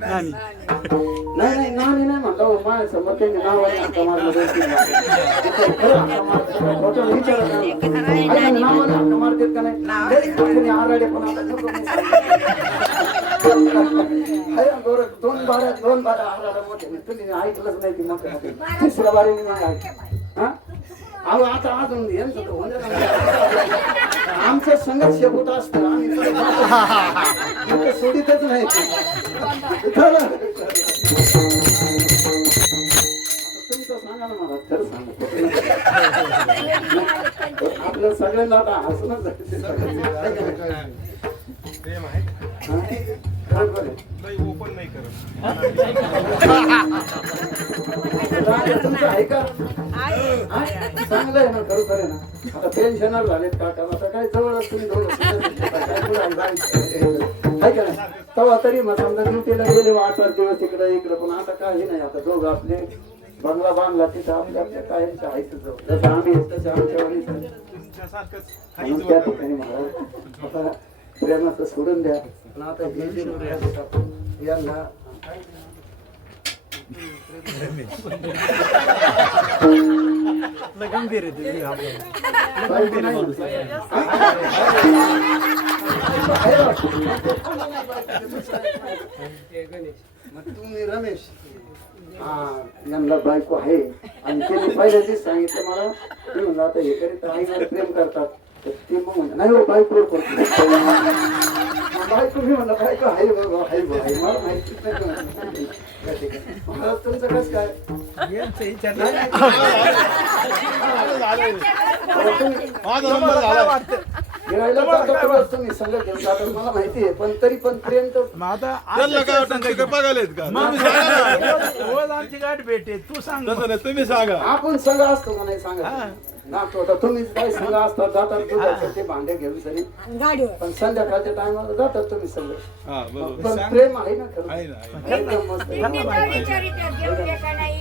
नानी. नाही नाही नानी नाही म्हणलं हो, माझ्या समोर त्यांनी नाव आहे हाका मारलं 2-3 वेळा. खरं हाका मारलं. खोटं विचारत नाही. ऐका ना, नावाने हाका मारतात का नाही? तरी कोणी आराडे पण आता नको मी अरे गोरं, 2 बारा आराडा मोठे तुम्ही ऐकलंच नाही ती मोठे मोठे 3ऱ्या बारीने नाही ऐकलं. हा अहो आता अजून यांचं तर होणार नाही. आमचं संगत शेपूट असतं आम्ही इथं सोडीतच नाही आता तुमचं सांगा ना मला खरं सांगा आपल्या सगळ्यांना आता हसूनच बरोबर आहे. लई ओपन नाही करत. तुमचं आहे का हा? चांगलं आहे ना खरोखर आहे ना आता पेन्शनर झालेत काका आता काय जवळच तुम्ही दोघं आहे का नाही तेव्हा तरी मग समजा ड्युटीला गेले 8 दिवस इकडे पण आता काही नाही आता दोघं आपले बंगला बांधला तिथं आपल्या आपल्या कायमचं आहे जसं आम्ही तसं आमच्या वाणी तुमच्यासारखंच म्हणून त्या ठिकाणी महाराज आता प्रेमाचं सोडून द्या पण आता हे जे महाराज आहेत, यांना लय गंभीर आहे ते बायको नाही म्हणते. मग तुम्ही रमेश हा यांना बायको आहे आणि त्यांनी पहिल्यांदाच सांगितलं मला ते म्हणलं आता हे करीत आईवर प्रेम करतात तर ते मग म्हणलं नाही हो बायकोवर करतो बायको मी म्हणलं बायको आहे बाबा आहे बा आहे मला माहिती नाही मला तुमचं कसं काय नाही, नाही. माझा नंबर झाला. गिरायला जातो तेव्हाच तुम्ही संघ घेऊन जातात मला माहिती आहे पण तरी पण प्रेम तर मग आता त्यांना काय वाटतं ते काय बघायला आहेत का? तुम्ही सांगा ना. रोज आमची गाठ भेटे तू सांग तसं नाही, तुम्ही सांगा. आपण संघ असतो का नाही सांगा ना तो आता तुम्ही काय संघ असतात जातात दुधाचे ते भांडे घेऊन सरी पण संध्याकाळच्या टायमाला जातात तुम्ही संघ हा बरोबर. पण प्रेम आहे ना खरं आहे ना. एकदम मस्त आहे.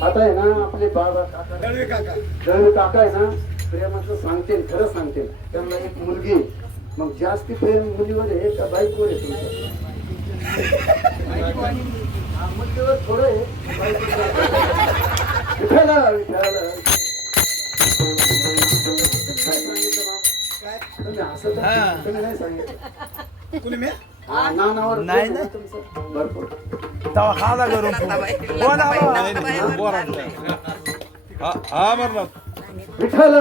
आता आहे ना आपले बाबा काका दळवे काका. दळवे काका आहे ना प्रेमाचं सांगते खरं सांगते त्यांना एक मुलगी आहे. मग जास्ती प्रेम मुलीवर आहे का बाईकवर आहे तुमचं हा, मुलीवर थोडं आहे विठाला विठाला काय सांगितलं मामा? तुम्ही हसत आहात. तुम्ही नाही सांगितलं कुणी मी? हा, नानावर नाही, प्रेम आहे नाही. तुमचं भरपूर तवा खाला करून कोण आला नाही, नाही, बोरा नाही. हा हा अमरनाथ. विठाल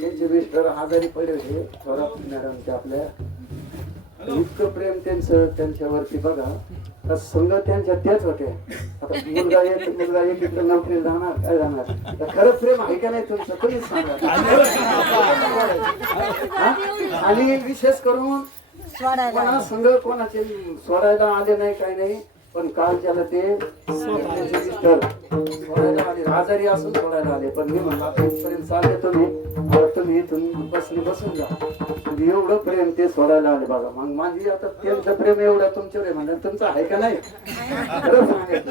त्यांचे मिस्टर आजारी पडले होते थोरात मॅडमच्या आपल्या इतकं प्रेम त्यांचं त्यांच्यावरती बघा तर संघ त्यांच्या त्याच होते आता मुलगा एक इकडे नोकरी जाणार काय जाणार तर खरं प्रेम आहे का नाही तुमचं तुम्हीच सांगा हा? आणि विशेष करून कोणा संघ कोणाचे सोडायला आले नाही काही नाही पण काल त्याला ते त्यांचे मिस्टर सोडायला आले आजारी असून सोडायला आले पण मी म्हणलं आता इथपर्यंत चालले तुम्ही इथून बसून जा तुम्ही एवढं प्रेम ते सोडायला आले बघा मग माझी आता त्यांचं प्रेम एवढं तुमच्यावर आहे म्हणजे तुमचं आहे का नाही खरं सांगायचं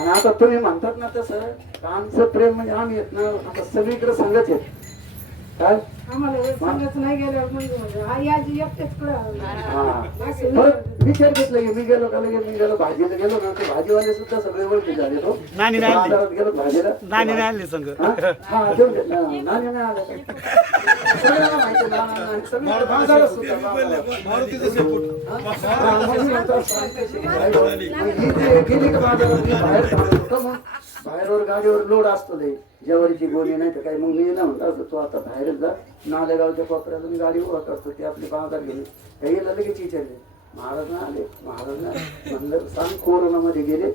आणि आता तुम्ही म्हणतात ना तसं आमचं प्रेम म्हणजे आम्ही येत ना आता सगळीकडे संगच आहेत काय सांगत नाही गेल्यावर म्हणजे आई आजी एकटेच परत विचार घेतला की मी गेलो का लगे मी गेलो भाजीला गेलो ना ते भाजीवाले सुद्धा सगळे ओळखी झाले तो नानी नाही आणली. बाजारात गेलो भाजीला नानी नाही आणली संग हा? हा, घेऊन घे. नानी नाही आलं का? सगळ्यांना माहिती आहे, नानी, सगळीकडे बाजारात सुद्धा बाजारात. मारुतीचं शेपूट. हा, मग मी म्हणतो, मग ही जी गेली का बाजारात मी बाहेर थांबलो होतो मग बाहेरवर गाडीवर लोड असतो ते ज्वारीची गोणी नाही तर काही मग मी ना म्हणतो असं तू आता बाहेरच जा नालेगावच्या कोपऱ्यात मी गाडी उभा करतो ते आपली बाजार गेली काही लगेच विचारले महाराज ना आले महाराज ना म्हणलं सांग कोरोनामध्ये गेले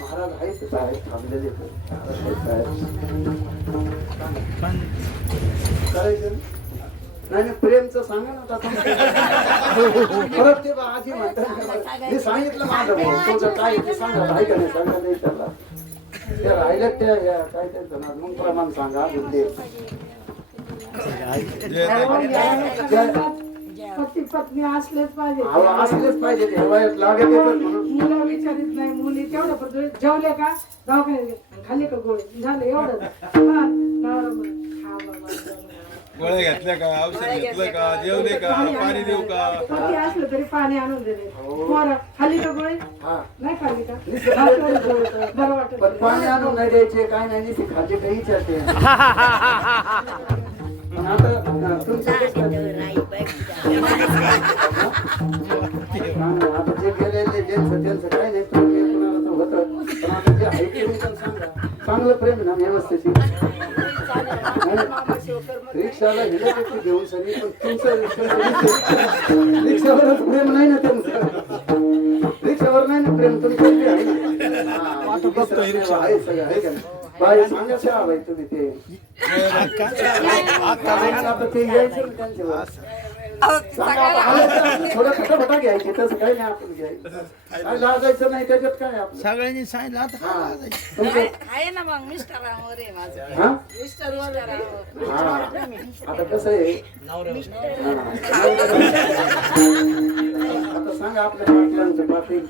महाराज आहेत बाहेर थांबलेले करायचं नाही नाही प्रेमचं सांगा ना आता परत ते आजी म्हणतात मी सांगितलं माझं भाऊ तुमचं काय ते सांगा आहे का नाही सांगा नाही त्याला ते राहिलं त्या काय त्यांचं नाव मग प्रमाण सांगा अजून ते पती पत्नी असलेच पाहिजे अहो, असलेच पाहिजे ते वयात लागत येतात म्हणून मुलं विचारित नाही मुली तेवढं पण जेवले का दवाखान्यात गेले. खाली का गोळी झालं एवढं नवरा म्हणतो, खा बाबा जेवण. गोळ्या घेतल्या का औषध घेतलं का जेवले का पाणी देऊ का पती असलं तरी पाणी आणून दिले पोरं खाली का गोळी हा नाही खाली का निश्चित. बरं वाटत पण पाणी आणून नाही द्यायचे काय नाही नुसते खाते काही विचारते पण आता तुमचं कसं आता जे गेलेले ज्यांचं त्यांचं काय नाही प्रेम कुणाला तर होतं पण आता जे आहे ते पण सांगा चांगलं प्रेम आहे ना व्यवस्थेची रिक्षाला हिला घेऊन सगळी पण तुमचं रिक्षावरच प्रेम नाही ना तुमचं रिक्षावर नाही ना प्रेम तुमचं बी आहे ना. हा, आहे सगळं आहे का नाही? बाई सांगा शा बाई तुम्ही ते आता ते यायचं ना त्यांच्यावर सांगा आता आलं तर थोडं खटापटा घ्यायचे तसं काही नाही आपण घ्यायचं काय लाजायचं नाही त्याच्यात काय आपलं सगळ्यांनी सांगितलं आता हा तुमचं आहे ना मग मिस्टरांवर आहे माझं हा मिस्टरवर हा आता कसं आहे आता सांगा आपल्या पाटलांचं पाटील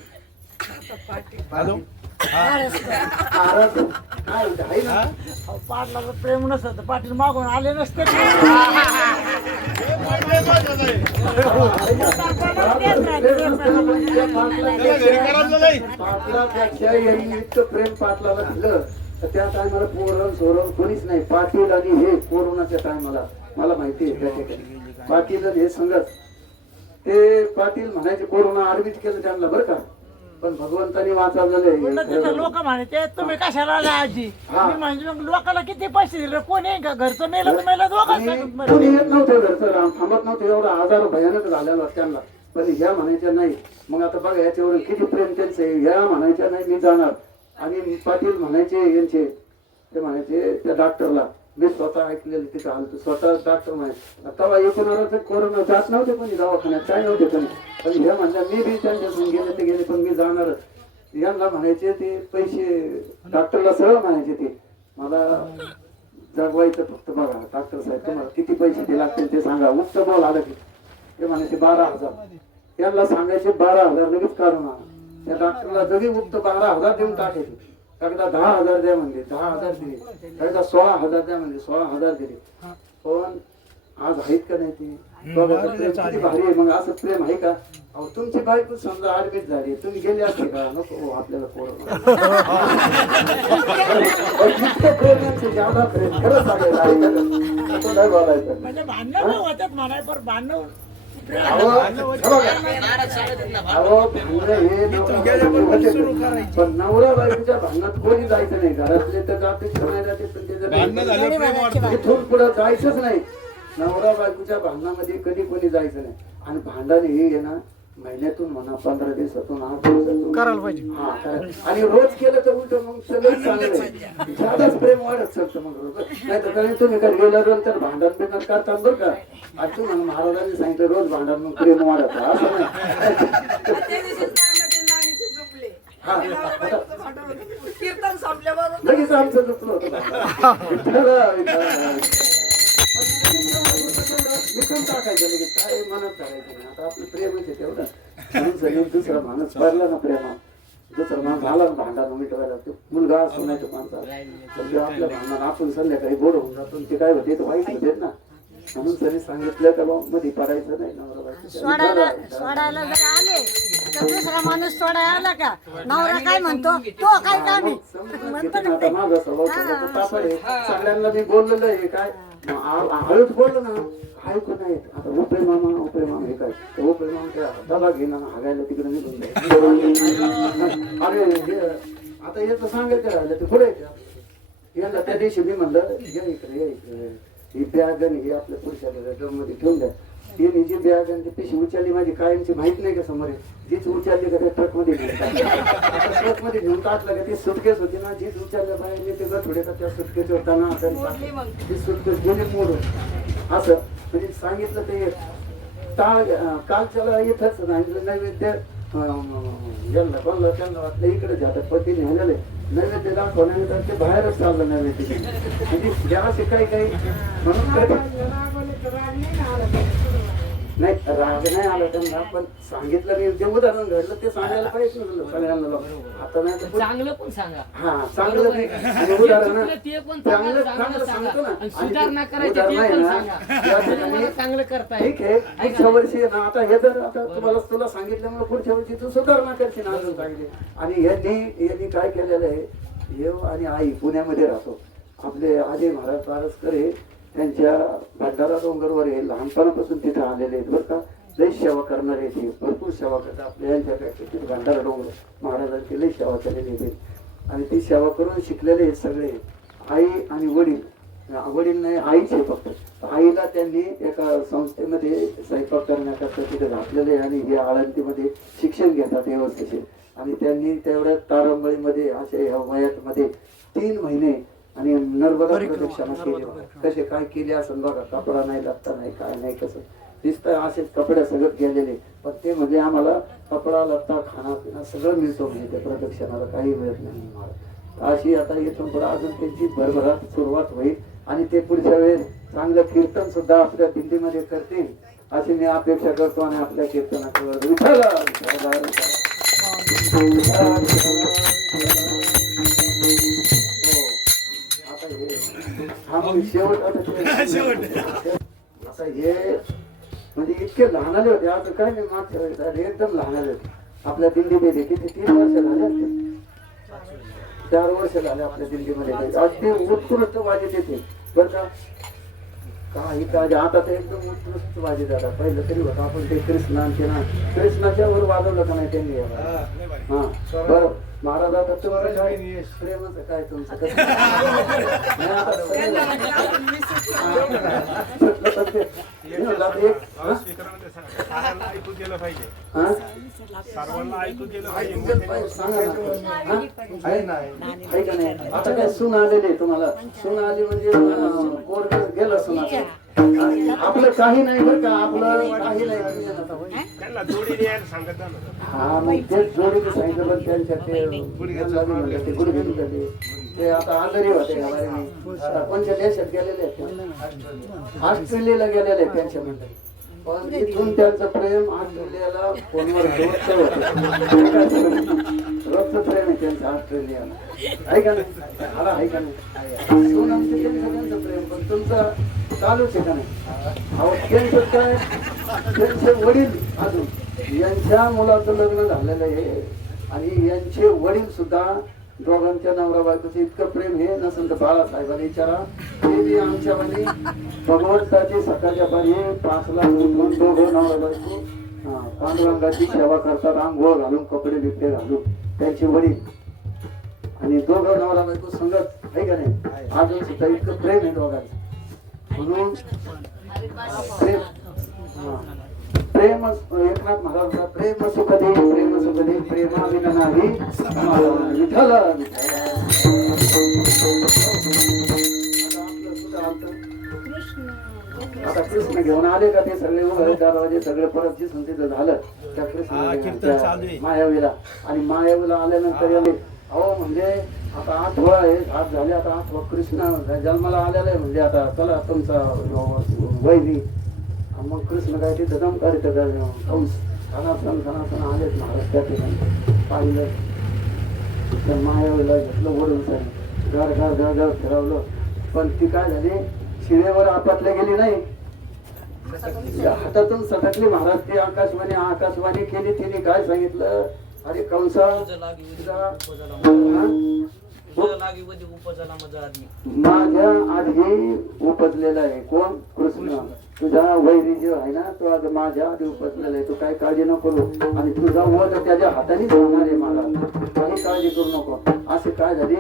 हॅलो आराध काय होतं आहे ना पाटलाचं प्रेम नसतं तर पाटील मागून आले नसते पाटलापेक्षा यांनी इतकं प्रेम पाटलाला दिलं तर त्या टायमाला पोरण सोरण कोणीच नाही पाटील आणि हे कोरोनाच्या टायमाला मला माहिती आहे त्या ठिकाणी पाटील आणि हे संघच ते पाटील म्हणायचे कोरोना ऍडमिट केलं त्यांना बरं का पण भगवंतानी वाचवलेलं लोक म्हणायचे तुम्ही कशाला आला आजी हा. मी म्हणजे मग लोकांना किती पैसे दिले कोण आहे का घरचं मेलं तर मेलं दोघं कोणी येत नव्हतं घरचं राम थांबत नव्हतं एवढा आजार भयानक झालेला त्यांना पण ह्या म्हणायच्या नाही मग आता बघा याच्यावर किती प्रेम त्यांचं आहे ह्या म्हणायच्या नाही मी जाणार आणि पाटील म्हणायचे यांचे ते म्हणायचे त्या डॉक्टरला मी स्वतः ऐकलेलं तिथं आलो स्वतः डॉक्टर म्हणायचे तेव्हा एकूण कोरोना जात नव्हते कोणी दवाखान्यात काय नव्हते कोणी पण ह्या म्हणल्या मी बी त्यांच्यातून गेले ते गेले पण मी जाणारच यांना म्हणायचे ते पैसे डॉक्टरला सरळ म्हणायचे ते मला जगवायचं फक्त बघा डॉक्टर साहेब तुम्हाला किती पैसे ते लागतील ते सांगा उत्तर बोल आलं की ते म्हणायचे 12,000 यांना सांगायचे 12,000 लगेच काढून आणा त्या डॉक्टरला जरी उक्त 12,000 देऊन टाकायचे एकदा 10,000 द्या म्हणजे 10,000 दिले एकदा 16,000 द्या म्हणजे 16,000 दिले पण आज आहेत का नाही ते बघा प्रेम किती भारी आहे मग असं प्रेम आहे का अहो तुमची बायको समजा ऍडमिट झाली तुम्ही गेले असते का नको आपल्याला इतकं प्रेम यांचं ज्यादा प्रेम खरंच सांगायचं नाही बोलायचं म्हणजे भांडणं होतात म्हणाय पण भांडणं पण नवरा बायकोच्या भांडणात कोणी जायचं नाही घरातले तर जाते नाही जाते पण भांडणं झालं प्रेम वाढतं. इथून पुढे जायचंच नाही नवरा बायकोच्या भांडणामध्ये कधी कोणी जायचं नाही आणि भांडण हे आहे ना महिन्यातून म्हणा 15 दिवसातून 8 दिवसातून करायला पाहिजे हा करा आणि रोज केलं तर उलट मग सगळं चांगलं ज्यादाच प्रेम वाढत चालतं मग नाही तर तुम्ही कधी गेल्यानंतर भांडण बिंडण करतात बरं का आज तुम्हाला महाराजांनी सांगितलं रोज भांडण मग प्रेम वाढत असं नाही हा कीर्तन संपल्याबरोबर लगेच आमचं दुखलं होतं विकून टाकायचं लगेच काय मनात करायचं नाही आता आपलं प्रेमच आहे तेवढं म्हणून सगळी दुसरा माणूस पडला ना प्रेमा दुसरा माणूस झाला ना भांडण मिटवायला तो मुलगा असतो नाही तो माणसा आपल्या भांडण आपण संध्याकाळी गोड होऊन जातो ते काय होते तर वाईट होते ना म्हणून सगळी सांगितलं का बाबा मध्ये पडायचं नाही नवरा सोडायला जर आले तर दुसरा माणूस सोडायला आला का नवरा काय म्हणतो तो काय काम आहे आता माझा स्वभाव तापड आहे सगळ्यांना मी बोललेलं आहे काय हळूच बोललो ना ऐकू नाही आता उपरे मामा हे काय उपरे मामा काय डबा घे ना हागायला तिकडे निघून जाईल अरे हे आता याचं सांगायचं राहिलं ते पुढे यांना त्या दिवशी मी म्हणलं ये इकडे ही बॅग आणि हे आपल्या पुरुषाला ड्रम मध्ये ठेवून द्या ती जी बॅग आणि ती पिशी उचलली माझी कायमची माहित नाही का समोर जीच उचलली का त्या ट्रक मध्ये ट्रक मध्ये घेऊन टाकलं का ती सुटकेस होती ना जीच उचलल्या बाहेर ते गठोडे का त्या सुटकेस होताना ती सुटकेस गेली मोडून असं म्हणजे सांगितलं ते कालच्याला इथंच सांगितलं नैवेद्य यांना कोणला त्यांना वाटलं इकडे जातात पतीने आणले नैवेद्य दाखवल्यानंतर ते बाहेरच चाललं नैवेद्य. म्हणजे हे असे काही म्हणून कधी रागवले तर राग नाही ना आला त्याला. नाही राग नाही आला त्यांना, पण सांगितलं मी जे उदाहरण घडलं ते सांगायला पाहिजे ना सगळ्यांना लोक. आता नाही तर चांगलं पण सांगा. हा चांगलं नाही. आणि उदाहरण ते पण सांगा, चांगलं चांगलं चांगलं सांगा. सांगतो ना. आणि आणि सुधारणा ते करायची ते उदाहरण आहे पण ना, सांगा. त्या ठिकाणी तुम्हाला चांगलं करताय. ठीक आहे पुढच्या वर्षी ना आता हे जर आता तुला सांगितल्यामुळे पुढच्या वर्षी तू सुधारणा करशील ना अजून चांगली. आणि यांनी काय केलेलं आहे, हे आणि आई पुण्यामध्ये राहतो. आपले अजय महाराज पारसकर हे त्यांच्या भंडारा डोंगरवर हे लहानपणापासून तिथे आलेले आहेत बरं का. लई सेवा करणारे ते भरपूर सेवा करतात. आपल्या यांच्याकडे भंडारा डोंगर महाराजांची लई सेवा केलेली आहे आणि ती सेवा करून शिकलेले आहेत सगळे. आई आणि वडील नाही आईच आहे फक्त. आईला त्यांनी एका संस्थेमध्ये स्वयंपाक करण्याकरता तिथे घातलेले आणि हे आळंदीमध्ये शिक्षण घेतात व्यवस्थेचे. आणि त्यांनी तेवढ्या तारंबळीमध्ये असे वयामध्ये 3 महिने आणि नर्मदा प्रदक्षिणा केली. कसे काय केले असं बघा, कपडा नाही लागता नाही काय नाही कसं दिसतं असेच कपडे सगळं गेलेले. पण ते म्हणजे आम्हाला कपडा लत्ता खाना पिणं सगळं मिळतो म्हणजे त्या प्रदक्षिणाला काही मिळत नाही आम्हाला. अशी आता इथून पुढे अजून त्यांची भरभराट सुरुवात होईल आणि ते पुढच्या वेळेस चांगलं कीर्तन सुद्धा आपल्या दिंडीमध्ये करतील अशी मी अपेक्षा करतो. आणि आपल्या कीर्तनाकडे शेवट आता हे म्हणजे इतके लहान आले होते. आता काय नाही मागच्या वेळेस आले, एकदम लहान आले होते. आपल्या दिंडीमध्ये किती 3 वर्ष झाले असते, 4 वर्ष झाले आपल्या दिंडीमध्ये. अगदी उत्कृष्ट वाजित येते बरं का. काही काळजी आता तर एकदम उत्कृष्ट वाजित झाला. पहिलं तरी होतं आपण ते कृष्णाच्या वर वाजवलं का नाही त्यांनी. हा बरं महाराज आता तुम्हाला काय प्रेमाचं काय तुमचं कसं ऐकू गेलं पाहिजे, हा? सर्वांना ऐकू गेलं सांगा ना. आहे का नाही? आता काय सून आलेली तुम्हाला. सून आली म्हणजे पोर गेलं सुनाचं. आपलं काही नाही बरं का, आपलं काही नाही. त्यांना जोडीने यायला सांगत जा ना. हा मग तेच जोडीचं सांगितलं. पण त्यांच्या ते गुडघे दुखले ते आता आजारी होते. आता कोणत्या देशात गेलेले आहेत, ऑस्ट्रेलियाला गेलेले आहेत त्यांच्या मंडळी. पण इथून त्यांचं प्रेम ऑस्ट्रेलियाला फोनवर रोजचं प्रेम आहे त्यांचं ऑस्ट्रेलियाला. आहे का नाही? आला आहे का नाही? दोन आमचे त्यांचं प्रेम पण तुमचं चालूच आहे का नाही? अहो त्यांचं काय, त्यांचे वडील अजून यांच्या मुलाचं लग्न झालेलं आहे आणि यांचे वडील सुद्धा दोघांच्या नवरा बायकोचं इतकं प्रेम हे नसेल तर बाळासाहेबांनी विचारा. ते बी आमच्या म्हणजे भगवंताची सकाळच्या पारी 5 लाख उठून दोघं नवरा बायको पांडुरंगाची सेवा करतात. आंघोळ घालून कपडे बिपडे घालून त्यांचे वडील आणि दोघं नवरा बायको संगत आहे का नाही. अजून सुद्धा इतकं प्रेम आहे दोघांचं. म्हणून प्रेम एकनाथ महाराज प्रेम सुख दे प्रेमा विना नाही विठ्ठल. आता कृष्ण घेऊन आले का ते सगळे उभे दरवाजे सगळे परत दिसून तिथं झालं त्या कृष्ण मायावीला. आणि मायावीला आल्यानंतर आले अहो म्हणजे आता 8 आहे 8 झाले. आता 8 कृष्ण जन्माला आलेला आहे म्हणजे आता चला तुमचा वैरी. मग कृष्ण काय ते दम काढत कंस सणासण आलेत महाराज त्या ठिकाणी. पाहिलं तर मायावीला घेतलं ओढून घर फिरवलं. पण ती काय झाली शिळेवर आपटल्या गेली नाही, हातातून सटकली महाराज. ती आकाशवाणी केली. तिने काय सांगितलं, अरे कंसा माझ्या आधी उपजलेला आहे. कोण? कृष्ण. तुझा वैरी जो आहे ना तो आज माझ्या आधी उपजलेला आहे. तू काय काळजी नको करू आणि तुझा वध त्याच्या हाताने जाणार आहे. मला काही काळजी करू नको. असे काय झाले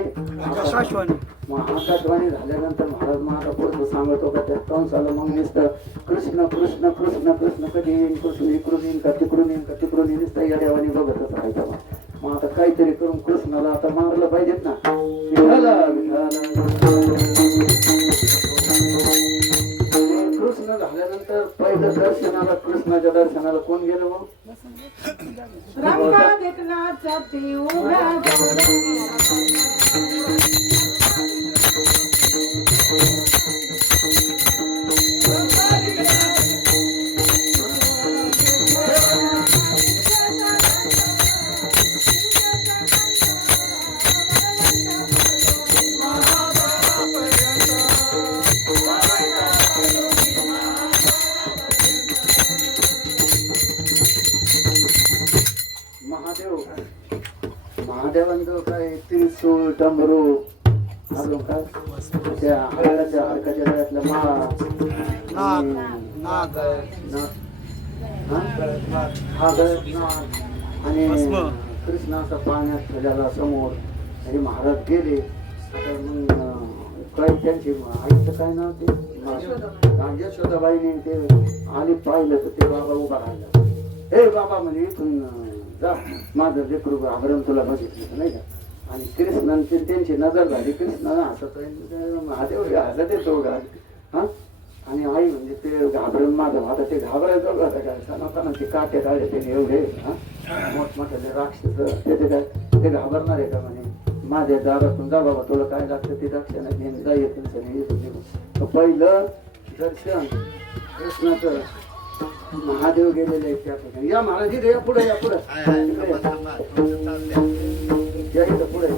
आकाशवाणी झाल्यानंतर महाराज मग आता पुढचं सांगत होता त्या कंसाला. मग नुसतं कृष्ण कृष्ण कृष्ण कृष्ण कधी येईन कृष्ण इकडून येईन का तिकडून येईन का तिकडून येईन नुसतं याड्यावानी बघतच राहायचं. मग आता काहीतरी करून कृष्णाला आता मारलं पाहिजेत ना. कृष्ण झाल्यानंतर त्याच्यानंतर पहिलं दर्शनाला कृष्णाच्या दर्शनाला कोण गेलो मग? रंगा देखना चाहती हूँ मैं महादेवांचं काय त्रिशूळ डमरू अजून काय त्या हाडाच्या हाडकाच्या गळ्यातल्या माळा आणि नाग हा गळ्यात नाग आणि कृष्णाचा पाण्यात ठेवलेला समोर आणि महाराज गेले आता मग काय त्यांची आईचं काय नाव ते यशोदाबाईने ते आली पाहिलं तर ते बाबा उभा राहिला. हे बाबा म्हणजे इथून जा माझं लेकरू घाबरून तुला बघितलं नाही का. आणि कृष्णांची त्यांची नजर झाली कृष्णाला हसत महादेव हसत येतो हा. आणि आई म्हणजे ते घाबरून माझं आता ते घाबरायचं होतं काय सनातना ते काटे काढले ते एवढे हा मोठमोठे राक्षस ते काय ते घाबरणार आहे का म्हणे माझ्या दारातून जा बाबा तुला काय लागतं ते दक्षिणा घेऊन जा येतील पहिलं दर्शन कृष्णाचं महादेव गेलेले आहेत त्या ठिकाणी. या महाराज इथे या पुढे या पुढे या इथं पुढे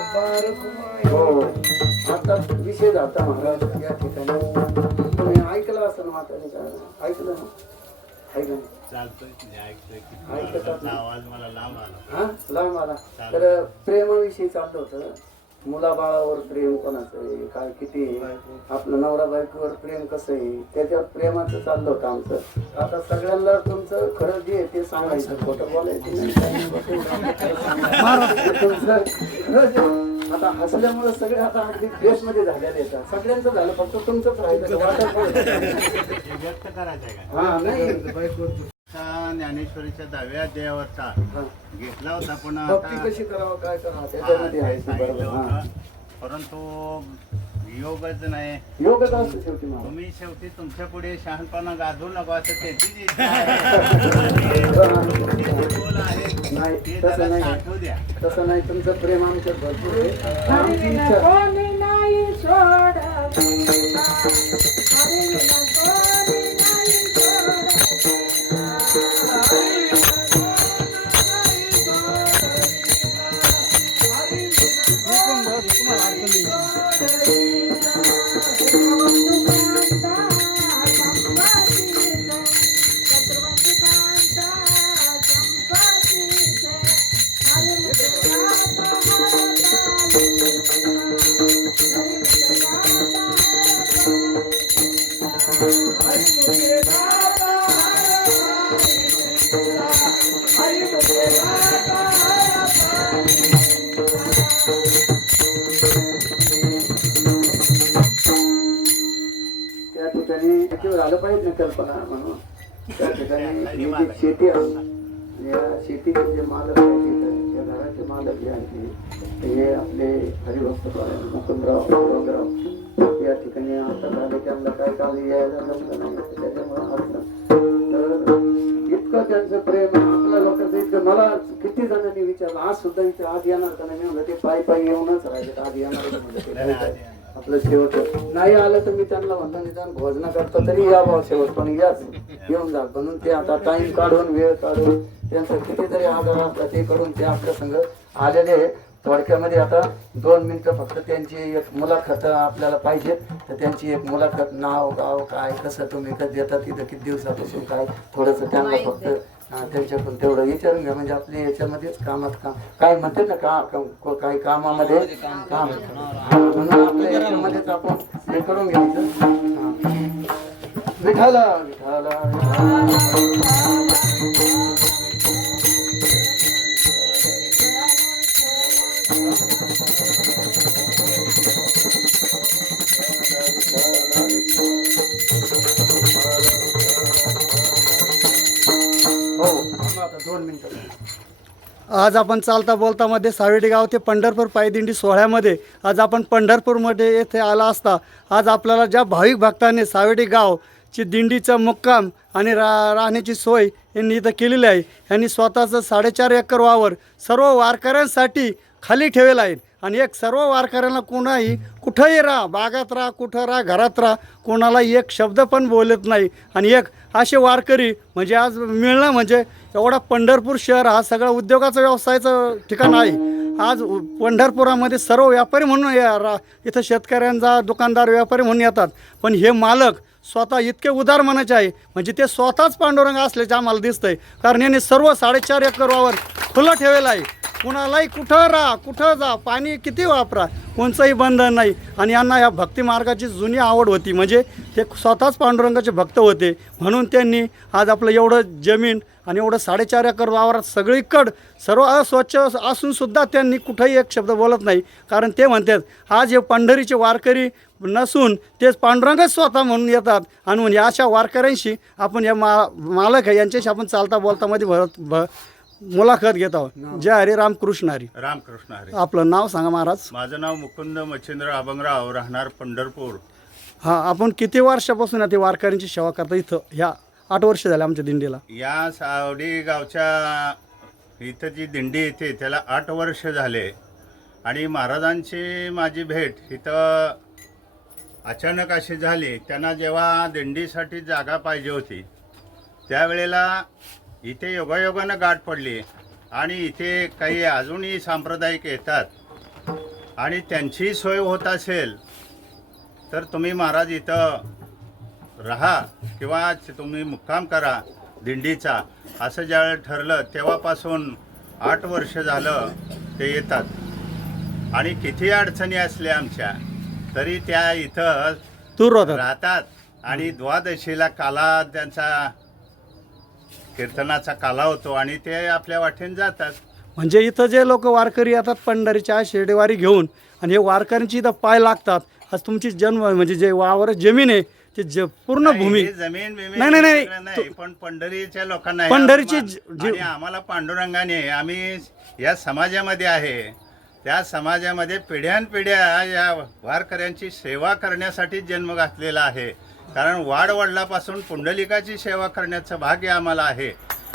हो आता विषय झाला महाराज या ठिकाणी तुम्ही ऐकलं असं ना म्हातारे का ऐकलं ना हा लांब आला तर प्रेमाविषयी चाललं होतं मुलाबाळावर प्रेम कोणाचं आहे काय किती आहे आपलं नवरा बायकोवर प्रेम कसं आहे त्याच्यावर प्रेमाचं चाललं होतं आमचं. आता सगळ्यांना तुमचं खरं जे आहे ते सांगायचं खोटं बोलायचं नाही तुमचं खरं जे आता हसल्यामुळे सगळे आता अगदी फ्रेश मध्ये झालेले येतात सगळ्यांचं झालं फक्त तुमचंच राहिलं हा नाही ज्ञानेश्वरीच्या 10व्या अध्यायावरचा घेतला होता पण भक्ती कशी करावं काय करावं त्याच्यामध्ये आहे बरोबर. परंतु योगच नाही योगच असतो शेवटी मला तुम्ही शेवटी तुमच्या पुढे शहाणपणा गाजवू नका असं त्याची नाही तसं नाही द्या. तसं नाही तुमचं प्रेम आमच्यात भरपूर आहे आमची हरिविना इच्छा कोणी नाही सोडत हरिविना कोणी नाही प्रयत्न कल्पना म्हणून त्या ठिकाणी ही जी शेती आहे या शेतीचे जे मालक आहेत तिथं, त्या घराचे मालक जे आहेत हे आपले हरिभक्त मुकुंदराव गौरवराव या ठिकाणी आता झाले त्यांना काय काल यायला जमलं नाही त्याच्यामुळे अडचण. तर इतकं त्यांचं प्रेम आपल्या लोकांचं इतकं. मला किती जणांनी विचारलं आज सुद्धा इथे आज येणार का नाही म्हणलं ते पायी येऊनच राहिले आज येणार आपलं शेवट नाही आलं तर मी त्यांना म्हणलं निदान भोजन करता तरी यावं शेवट पण याच येऊन जा म्हणून ते आता टाइम काढून वेळ काढून त्यांचं कितीतरी आधार असला ते करून ते आपल्या संघ आलेले. थोडक्यामध्ये आता 2 मिनिटं फक्त त्यांची एक मुलाखत आपल्याला पाहिजे तर त्यांची एक मुलाखत नाव गाव काय कसं तुम्ही कधी देता तिथं किती दिवसापासून काय थोडंसं त्यांना फक्त त्यांच्याकडून तेवढं विचारून घ्या म्हणजे आपली याच्यामध्येच कामात काम काय म्हणते ना काही कामामध्ये काम म्हणून आपल्या याच्यामध्येच आपण हे करून घ्यायचं. विठाला विठाला आज आपण चालता बोलता मध्ये सावेडी गाव ते पंढरपूर पायदिंडी सोहळ्यामध्ये आज आपण पंढरपूरमध्ये येथे आला असता आज आपल्याला ज्या भाविक भक्तांनी सावेडी गावची दिंडीचा मुक्काम आणि राहण्याची सोय यांनी इथं केलेली आहे. यांनी स्वतःचं 4.5 एकर वावर सर्व वारकऱ्यांसाठी खाली ठेवलेलं आहे आणि एक सर्व वारकऱ्यांना कोणाही कुठंही राहा बागात राहा कुठं राहा घरात राहा कोणाला एक शब्द पण बोलत नाही. आणि एक असे वारकरी म्हणजे आज मिळणं म्हणजे एवढा पंढरपूर शहर हा सगळा उद्योगाचा व्यवसायाचं ठिकाण आहे. आज पंढरपुरामध्ये सर्व व्यापारी म्हणून इथं शेतकऱ्यांचा दुकानदार व्यापारी म्हणून येतात पण हे मालक स्वतः इतके उदार मनाचे आहे म्हणजे ते स्वतःच पांडुरंग असल्याचे आम्हाला दिसतंय. कारण यांनी सर्व 4.5 एकर वावर खुलं ठेवलेलं आहे. कुणालाही कुठं राहा कुठं जा पाणी किती वापरा कोणचंही बंधन नाही. आणि यांना या भक्ती मार्गाची जुनी आवड होती म्हणजे ते स्वतःच पांडुरंगाचे भक्त होते म्हणून त्यांनी आज आपलं एवढं जमीन आणि एवढं 4.5 एकर वावरात सगळीकडं सर्व अस्वच्छ असूनसुद्धा त्यांनी कुठंही एक शब्द बोलत नाही. कारण ते म्हणतात आज हे पंढरीचे वारकरी नसून तेच पांडुरंगच स्वतः म्हणून येतात. आणि म्हणजे अशा वारकऱ्यांशी आपण या मालक आहे यांच्याशी आपण चालता बोलतामध्ये मुलाखत घेत आहोत. जय हरी रामकृष्ण हरी. रामकृष्ण हरी. आपलं नाव सांगा महाराज. माझं नाव मुकुंद मच्छिंद्र अभंगराव राहणार पंढरपूर. हां आपण किती वर्षापासून ते वारकऱ्यांची सेवा करता इथं? ह्या 8 वर्ष झाले आमच्या दिंडीला. या सावडी गावच्या इथं जी दिंडी येते त्याला 8 वर्ष झाले. आणि महाराजांची माझी भेट इथं अचानक अशी झाली. त्यांना जेव्हा दिंडीसाठी जागा पाहिजे होती त्यावेळेला इथे योगायोगानं गाठ पडली आणि इथे काही अजूनही सांप्रदायिक येतात आणि त्यांची सोय होत असेल तर तुम्ही महाराज इथं राहा किंवा तुम्ही मुक्काम करा दिंडीचा असं ज्यावेळेस ठरलं तेव्हापासून 8 वर्ष झालं ते येतात. आणि किती अडचणी असल्या आमच्या तरी त्या इथं दूर राहतात. आणि द्वादशीला काला त्यांचा कीर्तनाचा काला होतो आणि ते आपल्या वाटेने जातात. म्हणजे इथं जे लोक वारकरी येतात पंढरीच्या शेडेवारी घेऊन आणि हे वारकऱ्यांची इथं पाय लागतात. आज तुमची जन्म म्हणजे जे वावर जमीन आहे ते पूर्ण भूमी जमीन नाही पण पंढरीच्या लोकांना पंढरीची आणि आम्हाला पांडुरंगाने आम्ही या समाजामध्ये आहे त्या समाजामध्ये पिढ्यानपिढ्या या वारकऱ्यांची सेवा करण्यासाठी जन्म घातलेला आहे. कारण वाडवडिलापासून पुंडलिकाची सेवा करण्याचं भाग्य आम्हाला आहे.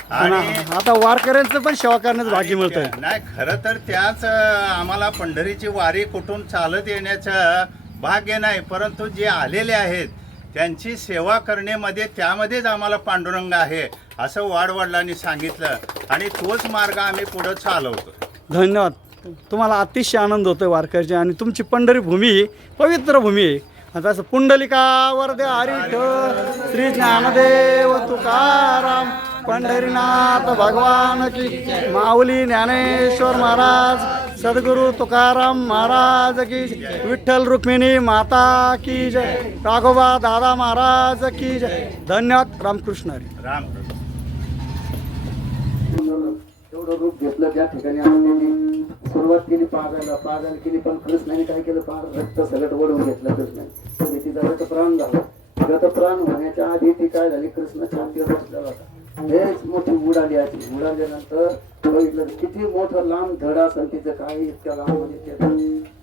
आणि आता वारकऱ्यांचं पण सेवा करण्याचं भाग्य मिळतंय. नाही खरं तर त्याच आम्हाला पंढरीची वारी कुठून चालत येण्याचं भाग्य नाही परंतु जे आलेले आहेत त्यांची सेवा करण्यामध्ये त्यामध्येच आम्हाला पांडुरंग आहे असं वाडवडिलांनी सांगितलं आणि तोच मार्ग आम्ही पुढं चालवतो. धन्यवाद. तुम्हाला अतिशय आनंद होतोय वारकऱ्याची आणि तुमची पंढरी भूमी ही पवित्र भूमी आहे. आता असं पुंडलिकावर दे हरिठ श्री ज्ञानदेव तुकाराम पंढरीनाथ भगवान की माऊली ज्ञानेश्वर महाराज सद्गुरु तुकाराम महाराज की विठ्ठल रुक्मिणी माता की जय राघोबा दादा महाराज की जय. धन्यवाद. रामकृष्ण हरी. रामकृष्ण. एवढं रूप घेतलं त्या ठिकाणी आपण सुरुवात केली पाजायला केली पण कृष्णाने काय केलं रक्त सगळं ओढून घेतलं कृष्णाने तिचा रक्त प्राण झाला गतप्राण होण्याच्या आधी ती काय झाली, कृष्ण छातीवर बसलेला होता. हेच मोठी उडाली आधी. उडाल्यानंतर बघितलं किती मोठं लांब धड असेल तिचं, काही इतक्या लांब म्हणजे ते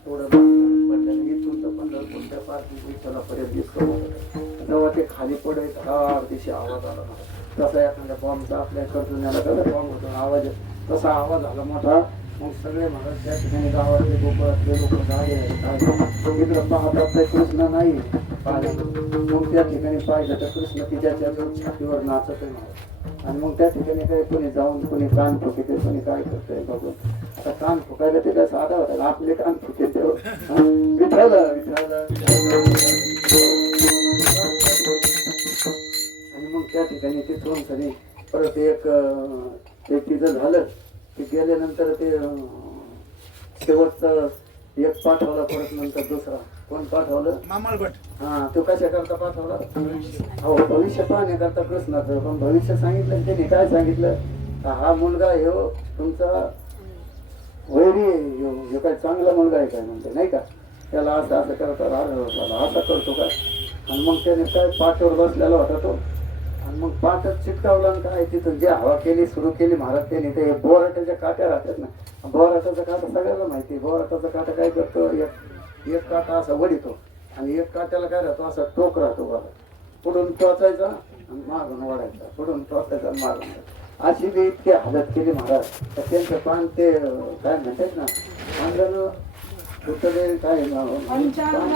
थोडं पडलं. इथून तर पंढरपूरच्या पार विठ्ठलापर्यंत दिसतो. जेव्हा ते खाली पडे धार दिशा आवाज आला, तसा एखाद्या बॉम्बचा आपल्या कर्जुन्याला कसं बॉम्ब होतो आवाज, तसा आवाज आला मोठा. मग सगळे म्हणत त्या ठिकाणी गावातले गोकुळातले लोक झाले इकडं पाहतात तर कृष्ण नाही पाहिलं. मग त्या ठिकाणी पाहिलं तर कृष्ण तिच्या छातीवर नाचत आहे. आणि मग त्या ठिकाणी काय कोणी जाऊन कोणी कान फुकिते, कोणी काय करतंय बघून. आता कान फुकायला ते काय साधा होता, आपले कान फुकिते विठाला विठाला. आणि मग त्या ठिकाणी तिथून सगळी परत एक ते तिचं झालं की गेल्यानंतर ते शेवटचं एक पाठवला, परत नंतर दुसरा. कोण पाठवलं? हा, तो कशा करता पाठवला? हो, भविष्य पाहण्याकरता कृष्णाचं. पण भविष्य सांगितलं त्याने काय सांगितलं, हा मुलगा ह्यो तुमचा वैरी आहे, ह्यो काय चांगला मुलगा आहे काय म्हणते नाही का, त्याला असं असं करता असा करतो का. आणि मग त्याने काय पाठवर बसलेला होता तो, आणि मग पाठच चिटकावला. आणि काय तिथं जे हवा केली सुरू केली महाराज त्यांनी, ते बोराटाच्या काट्या राहतात ना, बोराटाचा काटा सगळ्याला माहिती. बोराटाचा काटा काय करतो, एक काटा असा वडितो आणि एक काट्याला काय राहतो, असा टोक राहतो बघा, पुढून टोचायचा आणि मागून वडायचा, पुढून टोचायचा आणि मागून. अशी बी इतकी हालत केली महाराज. तर त्यांचं पान ते काय म्हणतात ना, अंगण कुठले काय पंचांग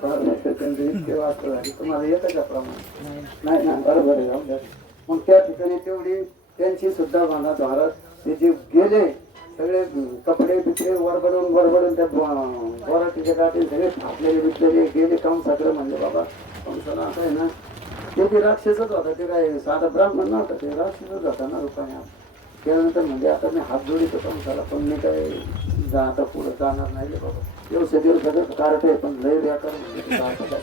फाटले तुम्हाला येतं का प्रमाण नाही ना, बरोबर आहे. मग त्या ठिकाणी तेवढी त्यांची सुद्धा महाराज ते जे गेले सगळे कपडे बिपडे वरबडून त्या बोराटीच्या काठी सगळे थापलेले बिपलेले गेले. कंसाकडे म्हणले बाबा कंसाला असं आहे ना, ते बी राक्षसच होता, ते काय साधा ब्राह्मण नव्हता, ते राक्षसच होता ना रुपाने. त्यानंतर म्हणजे आता मी हात जोडीतो कंसाला, पण मी काय आता पुढे जाणार नाही बाबा. दिवस कारट आहे, पण लय व्याकार म्हणजे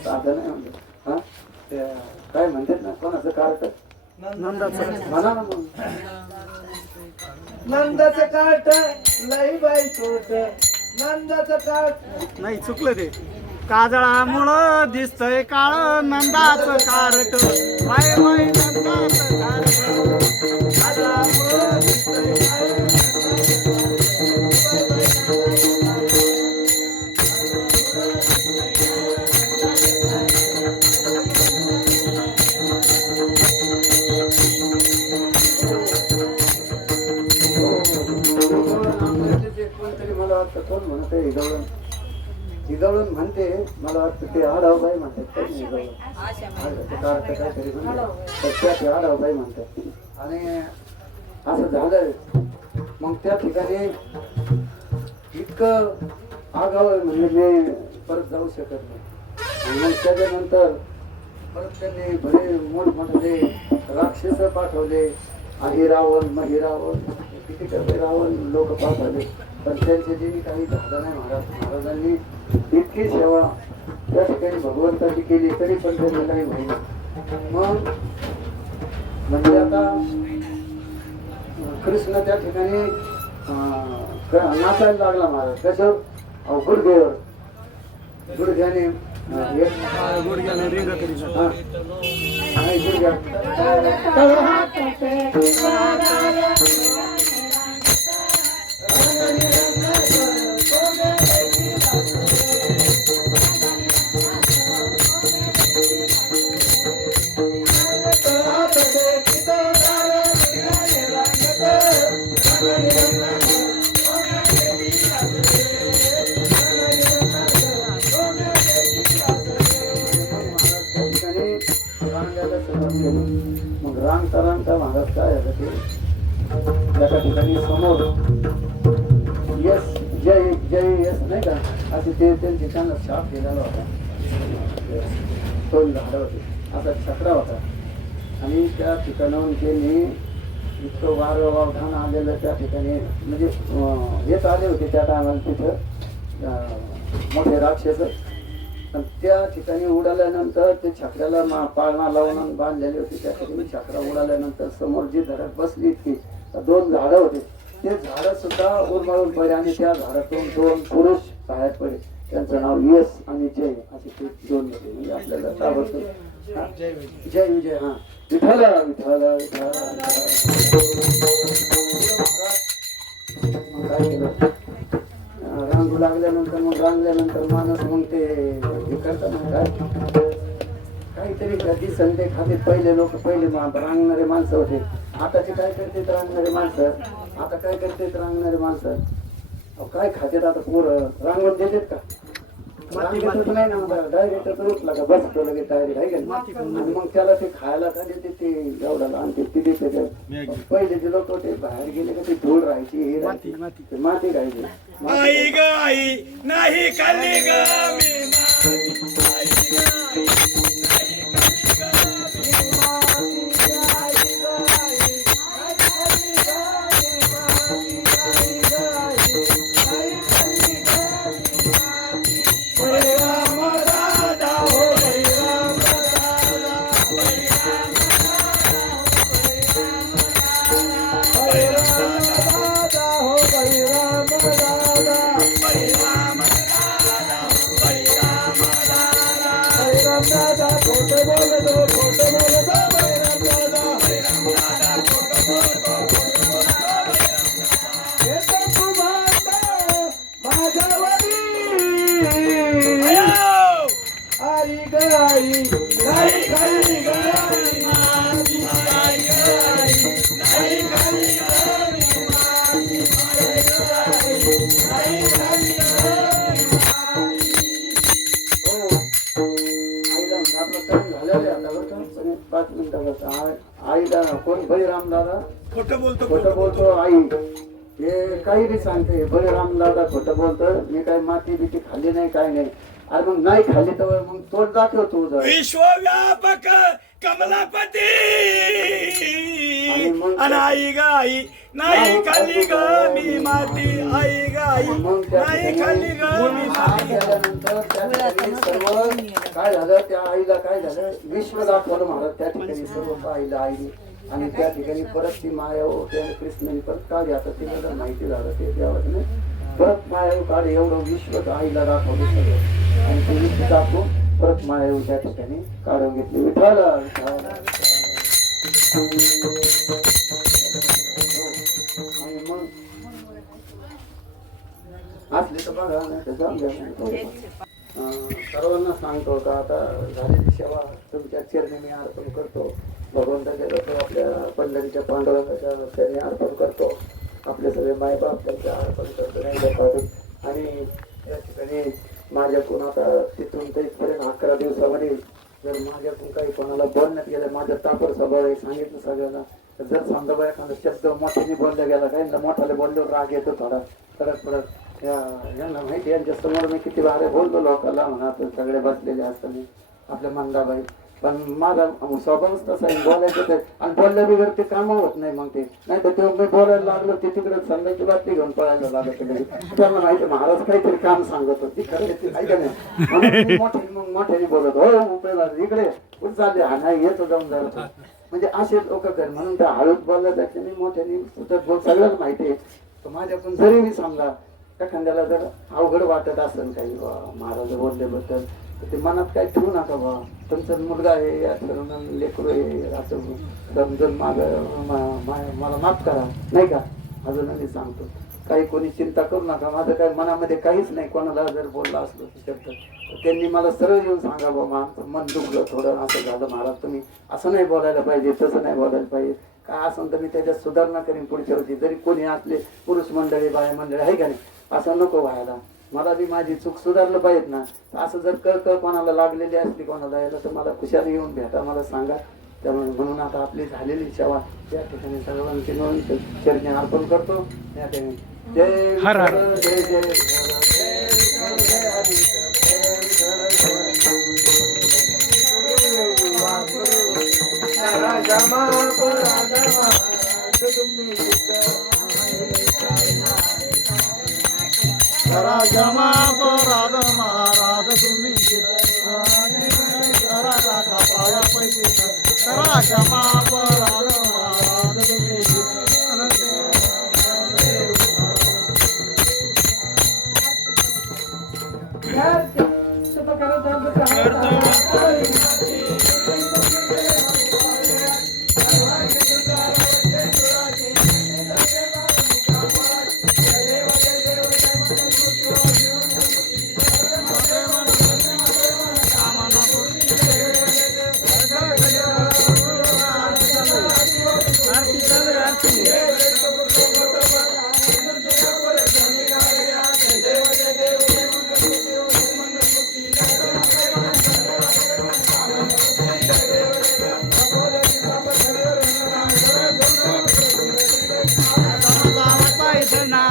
साधं नाही म्हणजे. हा, काय म्हणतात ना, कोणाचं कारट नंदाचं म्हणा ना. मग नंदाचं काट लई बाई छोट, नंदाचं काट नाही चुकलं ते. काजळामुळं दिसतंय काळ नंदाचं कारट, बाय बाय नंदाचं कारट. काजळामुळं दिसतंय काळ. कोणतरी मला वाटतं कोण म्हणत आहे हिगवळण म्हणते, मला वाटतं ते आढावबाई म्हणतात काहीतरी म्हणतात, आढावबाई म्हणतात. आणि असं झालं. मग त्या ठिकाणी इतकं आगाव म्हणजे मी परत जाऊ शकत नाही. आणि मग त्याच्यानंतर परत त्यांनी भले मोठमोठे राक्षस पाठवले, रावण महिरावण किती काही रावण लोक पाठवले, पण त्यांचे जे काही झालं नाही. महाराजांनी इतकी सेवा त्या ठिकाणी भगवंताची केली तरी पण त्यांनी काही होईल. मग म्हणजे आता कृष्ण त्या ठिकाणी नाचायला लागला महाराज. कशावर? गुडघ्याने रिंग करी मग रांगता महाराज काय झालं ते त्या ठिकाणी समोर यस जय जय यस नाही का असे ते त्यांचे त्यांना शाप दिलेला होता. दोन झाडं होते, असा छकडा होता. आणि त्या ठिकाणाहून त्यांनी इतकं वावधान आलेलं त्या ठिकाणी म्हणजे हेच आले होते त्या टायमाला तिथं मोठे राक्षस. आणि त्या ठिकाणी उडाल्यानंतर ते छकड्याला पाळणा लावून बांधलेली होती. त्या ठिकाणी छकरा उडाल्यानंतर समोर जी धडक बसली इतकी 2 झाडं होते. ते झाडं सुद्धा उरमाळून पडले आणि त्या झाडातून 2 पुरुष बाहेर पडले. त्यांचं नाव यश आणि जय असे ते 2 होते. म्हणजे आपल्याला ताबडतोब जय विजय हा विठ्ठल विठ्ठल विठ्ठल. मग काय केलं रांगू लागल्यानंतर माणूस मग ते हे करतात मग काय काहीतरी कधी संडे खाते. पहिले लोक रांगणारे माणसं होते. आताचे काय करतात रांगणारे माणसं. आता काय करतात रांगणारे माणसं काय खातात. आता पोरं रांगून देतात का नाही ना डायरेक्ट उठला का बस लगेच डायरेक्ट आहे का. आणि मग त्याला ते खायला का देते ते एवढा आणते ते देते. पहिले जे लोक होते बाहेर गेले का ते धूळ राहायची हे राहायची माती राहायची. नाही खाल्ली ग आईला कोण बळीराम दादा खोटं बोलतो. आई हे काही बी सांगते. बळीराम दादा खोटं बोलतो. मी काय माती बिती खाल्ली नाही काय नाही. अरे मग नाही खाल्ली तर मग तोड दाखव तू विश्वव्यापक कमलापती आई गाई नाही खाल्ली ग मी माती. आई गाई नाही खाल्ली ग मी गेल्यानंतर सर्व काय झालं त्या आईला काय झालं विश्व दाखवलं महाराज त्या ठिकाणी सर्व पाहिलं आईने. आणि त्या ठिकाणी परत ती मायाव त्या कृष्णाने परत काढली. आता तिला माहिती झालं ते देवाने परत मायाव काढ एवढं विश्व आईला दाखवलं सगळं. आणि ते विश्व दाखवून परत मायाव त्या ठिकाणी काढून घेतली. विठ्ठल आणि मग असले तर बघा नाही तर जाऊन द्या. सर्वांना सांगतो का आता झालेली सेवा तुमच्या चरणी मी अर्पण करतो. भगवंताच्या तो आपल्या पंढरीच्या पांडुरंगाच्या चरणी अर्पण करतो. आपले सगळे मायबाप त्यांच्या अर्पण करतो. आणि या ठिकाणी माझ्याकडून आता तिथून ते इथपर्यंत 11 दिवसामध्ये जर माझ्याकडून काही कोणाला बोलण्यात गेलं माझ्या तापर स्वभाव आहे सांगितलं सगळ्यांना. जर समजा एखादा शब्द मोठ्याने बोलला गेला काही मोठ्याला बोलल्यावर राग येतो थोडा कडक पडत. यांना माहिती यांच्या समोर मी किती बारे बोलतो लोकांना म्हणा सगळे बसलेले असताना आपल्या मंदाबाई. पण माझा स्वभावच तसा आहे बोलायचं ते. आणि बोलल्या बिगर ते कामं होत नाही. मग ते नाही तर तेव्हा मी बोलायला लागलो ते तिकडे संध्याची बातमी घेऊन पळायला लागत. त्यांना माहिती महाराज काहीतरी काम सांगत होती खरं ते आहे का नाही. मग मोठ्याने बोलत हो इकडे कुठे चालले हा नाही येतो जाऊन जात. म्हणजे असे लोक कर म्हणून त्या हळूच बोलल्या त्याच्याने मोठ्याने सुद्धा बोल सगळ्याला माहिती आहे. तर माझ्याकडून जरी मी समजा एखाद्याला जर अवघड वाटत असेल काही महाराज बोलल्याबद्दल ते मनात काय ठेवू नका बा. तुमचा मुलगा आहे या तरुण लेकरू आहे असं समजून मला माफ करा नाही का. अजूनही सांगतो काही कोणी चिंता करू नका. माझं काय मनामध्ये काहीच नाही. कोणाला जर बोलला असलो शब्द त्यांनी मला सरळ येऊन सांगा बाबा मन दुखलं थोडं असं झालं महाराज तुम्ही असं नाही बोलायला पाहिजे तसं नाही बोलायला पाहिजे काय असं तर मी त्याच्यात सुधारणा करीन पुढच्या वर्षी. जरी कोणी असले पुरुष मंडळी बाया मंडळी आहे का नाही असं नको व्हायला. मला बी माझी चूक सुधारलं पाहिजेत ना. असं जर कळ कोणाला लागलेली असली कोणाला यायला तर मला खुशाल येऊन भेटा मला सांगा. त्यामुळे म्हणून आता आपली झालेली सेवा या ठिकाणी सर्वांची मिळून चरणी अर्पण करतो. या ठिकाणी जय जय जय जय करा क्षमा अपराध महाराज तुम्ही करा राखा पाया पैकी करा क्षमा अपराध महाराज तुम्ही सुख करत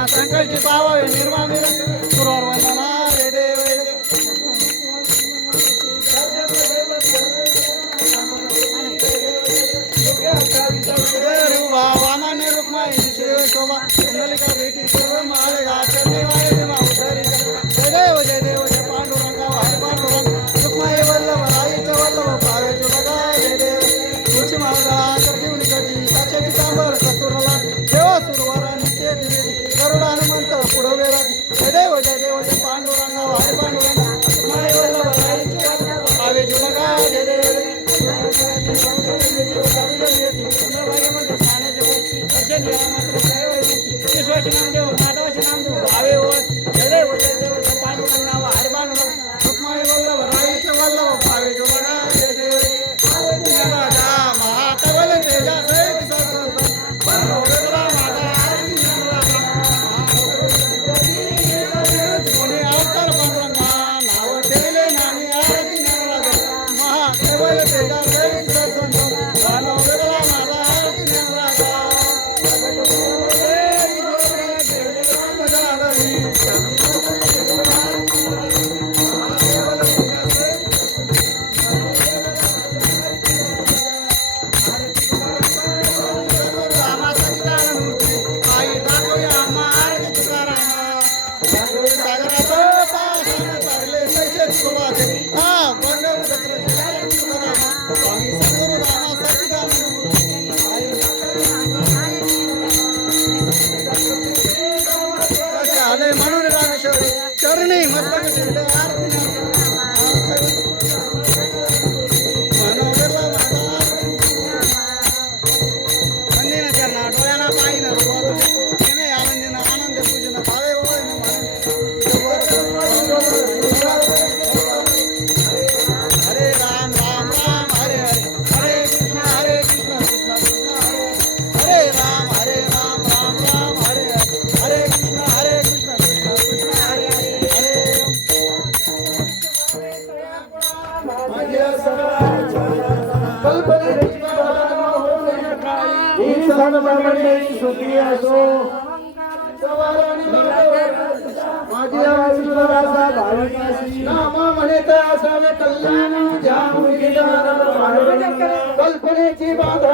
संकल्पची पावावे निर्माण सुरवार वंदना रे देव वामान्य रुक्माई शोभा कुंडलिका भेटी सर्व मालेगा चरणी वाले उद्धरी जय देव जय पांडुरंगा हरे पांडुरंग रुक्माई वल्लभ राईच वल्लभ पावे चुडगा जय देव तुळशी माळगा करती कटी काचेची तांबर कस्तुरला देवा सुरवारा नित्य दिवे गरुड हनुमंत पुढवेरा जय देव जय पांडुरंगा हरे पांडुरंग रुक्माई वल्लभ राईच वल्लभ पावे चुडगा जय देव नामदेव माधवाचे नामदेव भावे जय देव पांडुरंगा हरे पांडुरंग रुक्माई वल्लभ राईचे वल्लभ भावे जोडा जय देव राजा महाकवल तेजा सहित कोणी अवतार पांडुरंगा नाव ठेवले नानी आरती महाकवल तेजा सहित मानव वेगळा माझा आरती राजा म्हणून रामेश्वरी चरणी मस्तक आरती मंदिर चरणा डोळ्याला पाहिन आनंदीन आनंद पूजन भावे हरे राम राम राम हरे हरे हरे कृष्ण कृष्ण कृष्ण हरे राम राम राम हरे हरे कृष्ण कृष्ण हरे सुखी असो नामा म्हणत असावे कल्याण कल्पनेची बाधा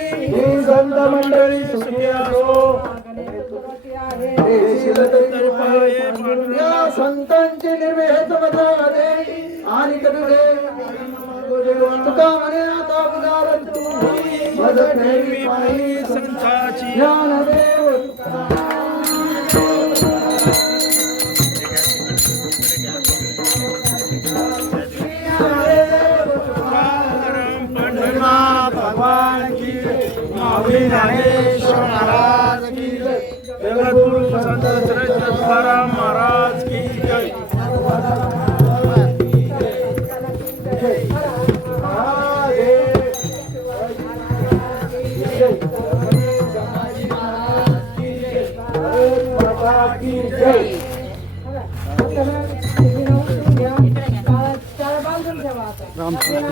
ही संत मंडळी सुखी असो या संतांची निर्वेद मध्ये आणि कधी तुका म्हणे आता उदार मद फेरी पाही संताची ज्ञानदेव भगवान की माऊली ज्ञानेश्वर महाराज की जगद्गुरु संत श्रेष्ठ तुकाराम महाराज की जय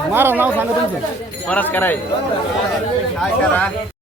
महाराज नाव सांगा तुमचं काय करा